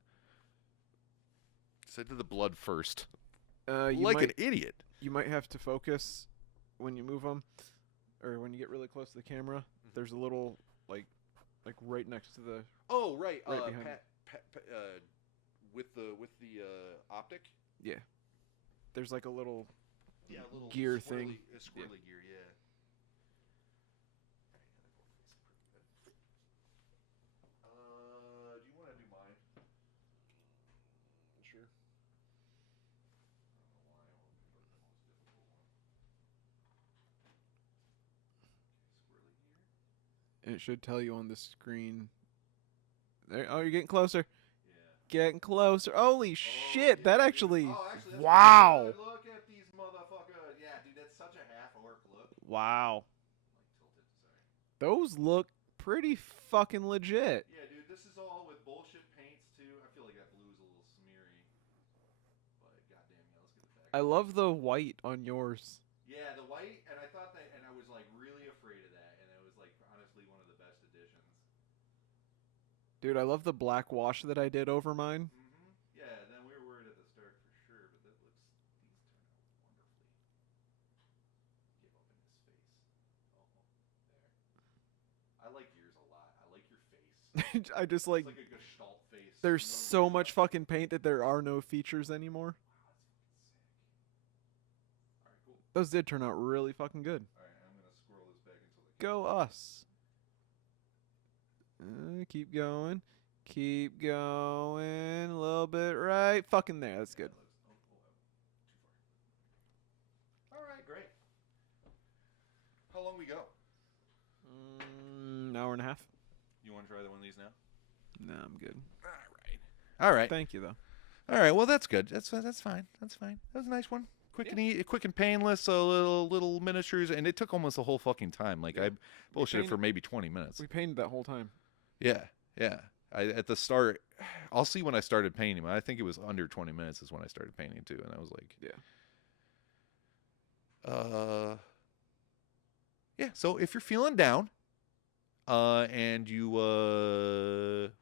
So I did the blood first. An idiot. You might have to focus when you move them, or when you get really close to the camera. There's a little like right next to the. Oh right, right behind with the optic. Yeah. There's like a little. Yeah, a little gear squirrely, thing. A squirrely gear, yeah. Do you want to do mine? Sure. And it should tell you on the screen. There. Oh, you're getting closer. Getting closer. Holy shit! That actually. That's wow. good. Look at these motherfuckers. Yeah, dude, that's such a half-orc look. Wow. Those look pretty fucking legit. Yeah, dude, this is all with bullshit paints too. I feel like that blue's a little smeary, but goddamn, yeah, let's get the back. I love the white on yours. Yeah, the white, and I thought that, and I was like really afraid of that, and it was like honestly one of the best additions. Dude, I love the black wash that I did over mine. Mm-hmm. Yeah, and then we were worried at the start for sure, but these turn out wonderfully. Give up in his face. Oh, there. I like yours a lot. I like your face. I just like. It's like a gestalt face. There's so much fucking paint that there are no features anymore. Wow, that's fucking sick. Alright, cool. Those did turn out really fucking good. Alright, I'm gonna scroll this back until they Go us. Keep going. Keep going. A little bit right. Fucking there. That's good. Alright, great. How long we go? An hour and a half. You want to try one of these now? No, I'm good. Alright. Thank you, though. Alright, well that's good. That's fine. That's fine. That was a nice one. Quick and easy, quick and painless, little miniatures, and it took almost the whole fucking time. Like I bullshitted for maybe 20 minutes. We painted that whole time. Yeah. At the start, I'll see when I started painting. I think it was under 20 minutes is when I started painting too, and I was like, yeah. So if you're feeling down, and you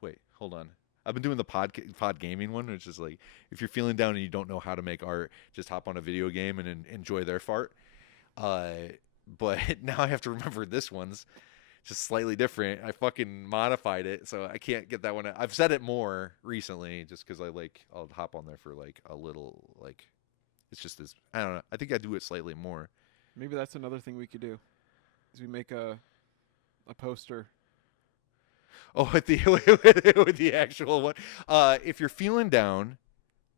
wait, hold on. I've been doing the pod gaming one, which is like if you're feeling down and you don't know how to make art, just hop on a video game and enjoy their fart. But now I have to remember this one's just slightly different. I fucking modified it, so I can't get that one. I've said it more recently just because I'll hop on there for like a little like it's just this. I don't know. I think I do it slightly more. Maybe that's another thing we could do. Is we make a poster. Oh, with the actual one. If you're feeling down,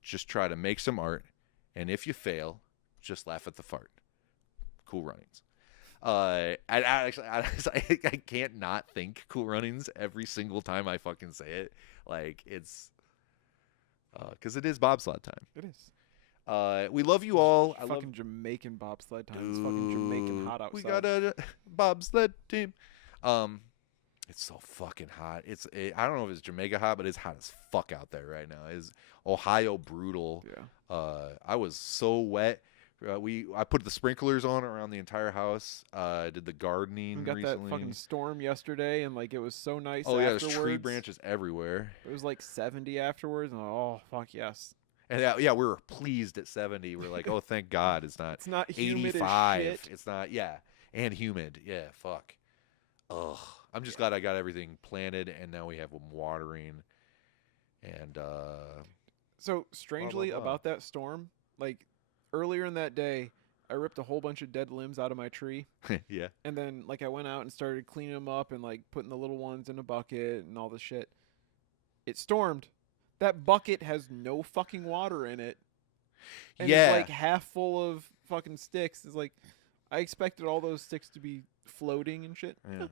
just try to make some art, and if you fail, just laugh at the fart. Cool Runnings. I can't not think Cool Runnings every single time I fucking say it. Like it's, because it is bobsled time. It is. We love you all. I fucking Jamaican bobsled time. It's fucking Jamaican hot outside. We got a bobsled team. It's so fucking hot. I don't know if it's Jamaica hot, but it's hot as fuck out there right now. It's Ohio brutal. Yeah. I was so wet I put the sprinklers on around the entire house. Did the gardening We got recently. that fucking storm yesterday, and like it was so nice. Oh yeah, afterwards. there's tree branches everywhere. It was like 70 afterwards, and oh fuck yes. And yeah, we were pleased at 70. We're like, oh, thank God it's not. It's not humid 85. as shit. It's not. Yeah, and humid. Yeah, fuck. Ugh. I'm just glad I got everything planted, and now we have them watering. And So strangely blah. about that storm, like earlier in that day, I ripped a whole bunch of dead limbs out of my tree, yeah. and then like I went out and started cleaning them up and like putting the little ones in a bucket and all this shit. It stormed. That bucket has no fucking water in it. And Yeah. it's like half full of fucking sticks. It's like I expected all those sticks to be floating and shit. Yeah,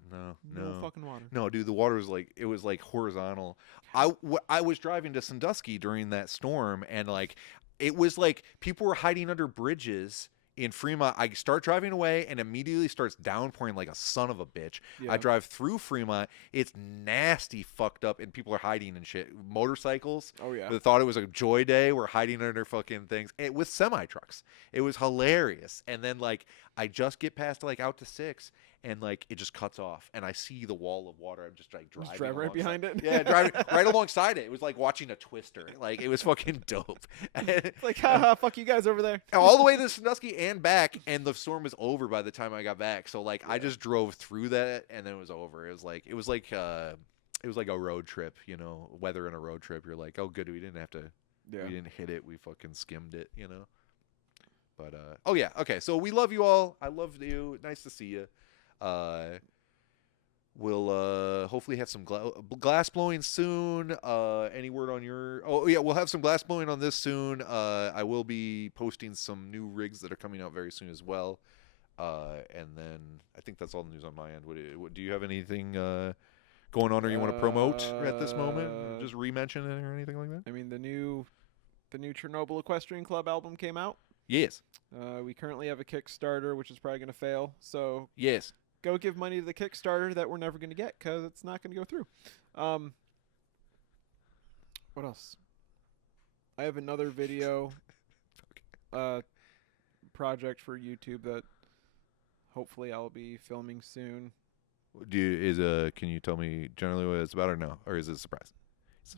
No fucking water. No, dude, the water was like horizontal. I was driving to Sandusky during that storm, and like it was like people were hiding under bridges in Fremont. I start driving away, and immediately starts downpouring like a son of a bitch. Yeah. I drive through Fremont. It's nasty, fucked up, and people are hiding and shit. Motorcycles. Oh yeah. They thought it was a joy day. We're hiding under fucking things with semi trucks. It was hilarious. And then like I just get past like out to 6, and like it just cuts off, and I see the wall of water. I'm just like driving. Just drive right alongside. behind it. Yeah, driving right alongside it. It was like watching a twister. Like it was fucking dope. It's like, haha, fuck you guys over there. All the way to Sandusky and back, and the storm was over by the time I got back. So like I just drove through that, and then it was over. It was like a road trip, you know, weather in a road trip. You're like, oh good, we didn't have to, we didn't hit it. We fucking skimmed it, you know. But oh yeah, okay. So we love you all. I love you. Nice to see you. We'll hopefully have some glass blowing soon. Any word on your? Oh yeah, we'll have some glass blowing on this soon. I will be posting some new rigs that are coming out very soon as well. And then I think that's all the news on my end. Do you have anything going on, or you want to promote at this moment? Just re-mention it or anything like that? I mean, the new Chernobyl Equestrian Club album came out. Yes. We currently have a Kickstarter, which is probably going to fail. So Yes. go give money to the Kickstarter that we're never going to get because it's not going to go through. What else? I have another video project for YouTube that hopefully I'll be filming soon. Can you tell me generally what it's about, or no, or is it a surprise?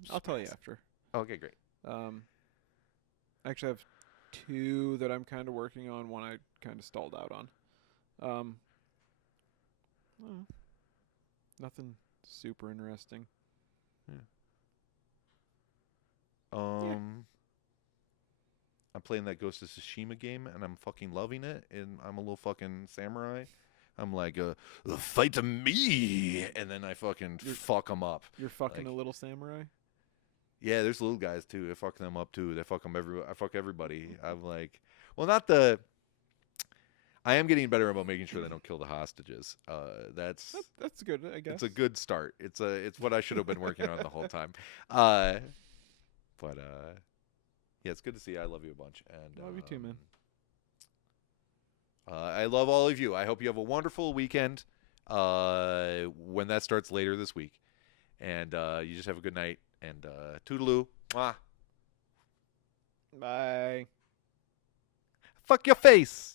I'll tell you after. Okay, great. I actually have 2 that I'm kind of working on. One I kind of stalled out on. Well, nothing super interesting. I'm playing that Ghost of Tsushima game, and I'm fucking loving it. And I'm a little fucking samurai. I'm like, fight me, and then I fucking fuck them up. You're fucking Like- a little samurai? Yeah, there's little guys too. I fuck them up too. I fuck everybody. I'm like, well, not the. I am getting better about making sure they don't kill the hostages. That's good, I guess. it's a good start. It's what I should have been working on the whole time. Yeah, it's good to see you. I love you a bunch, and Love you too, man. I love all of you. I hope you have a wonderful weekend. When that starts later this week, and you just have a good night. And toodaloo. Mwah. Bye. Fuck your face.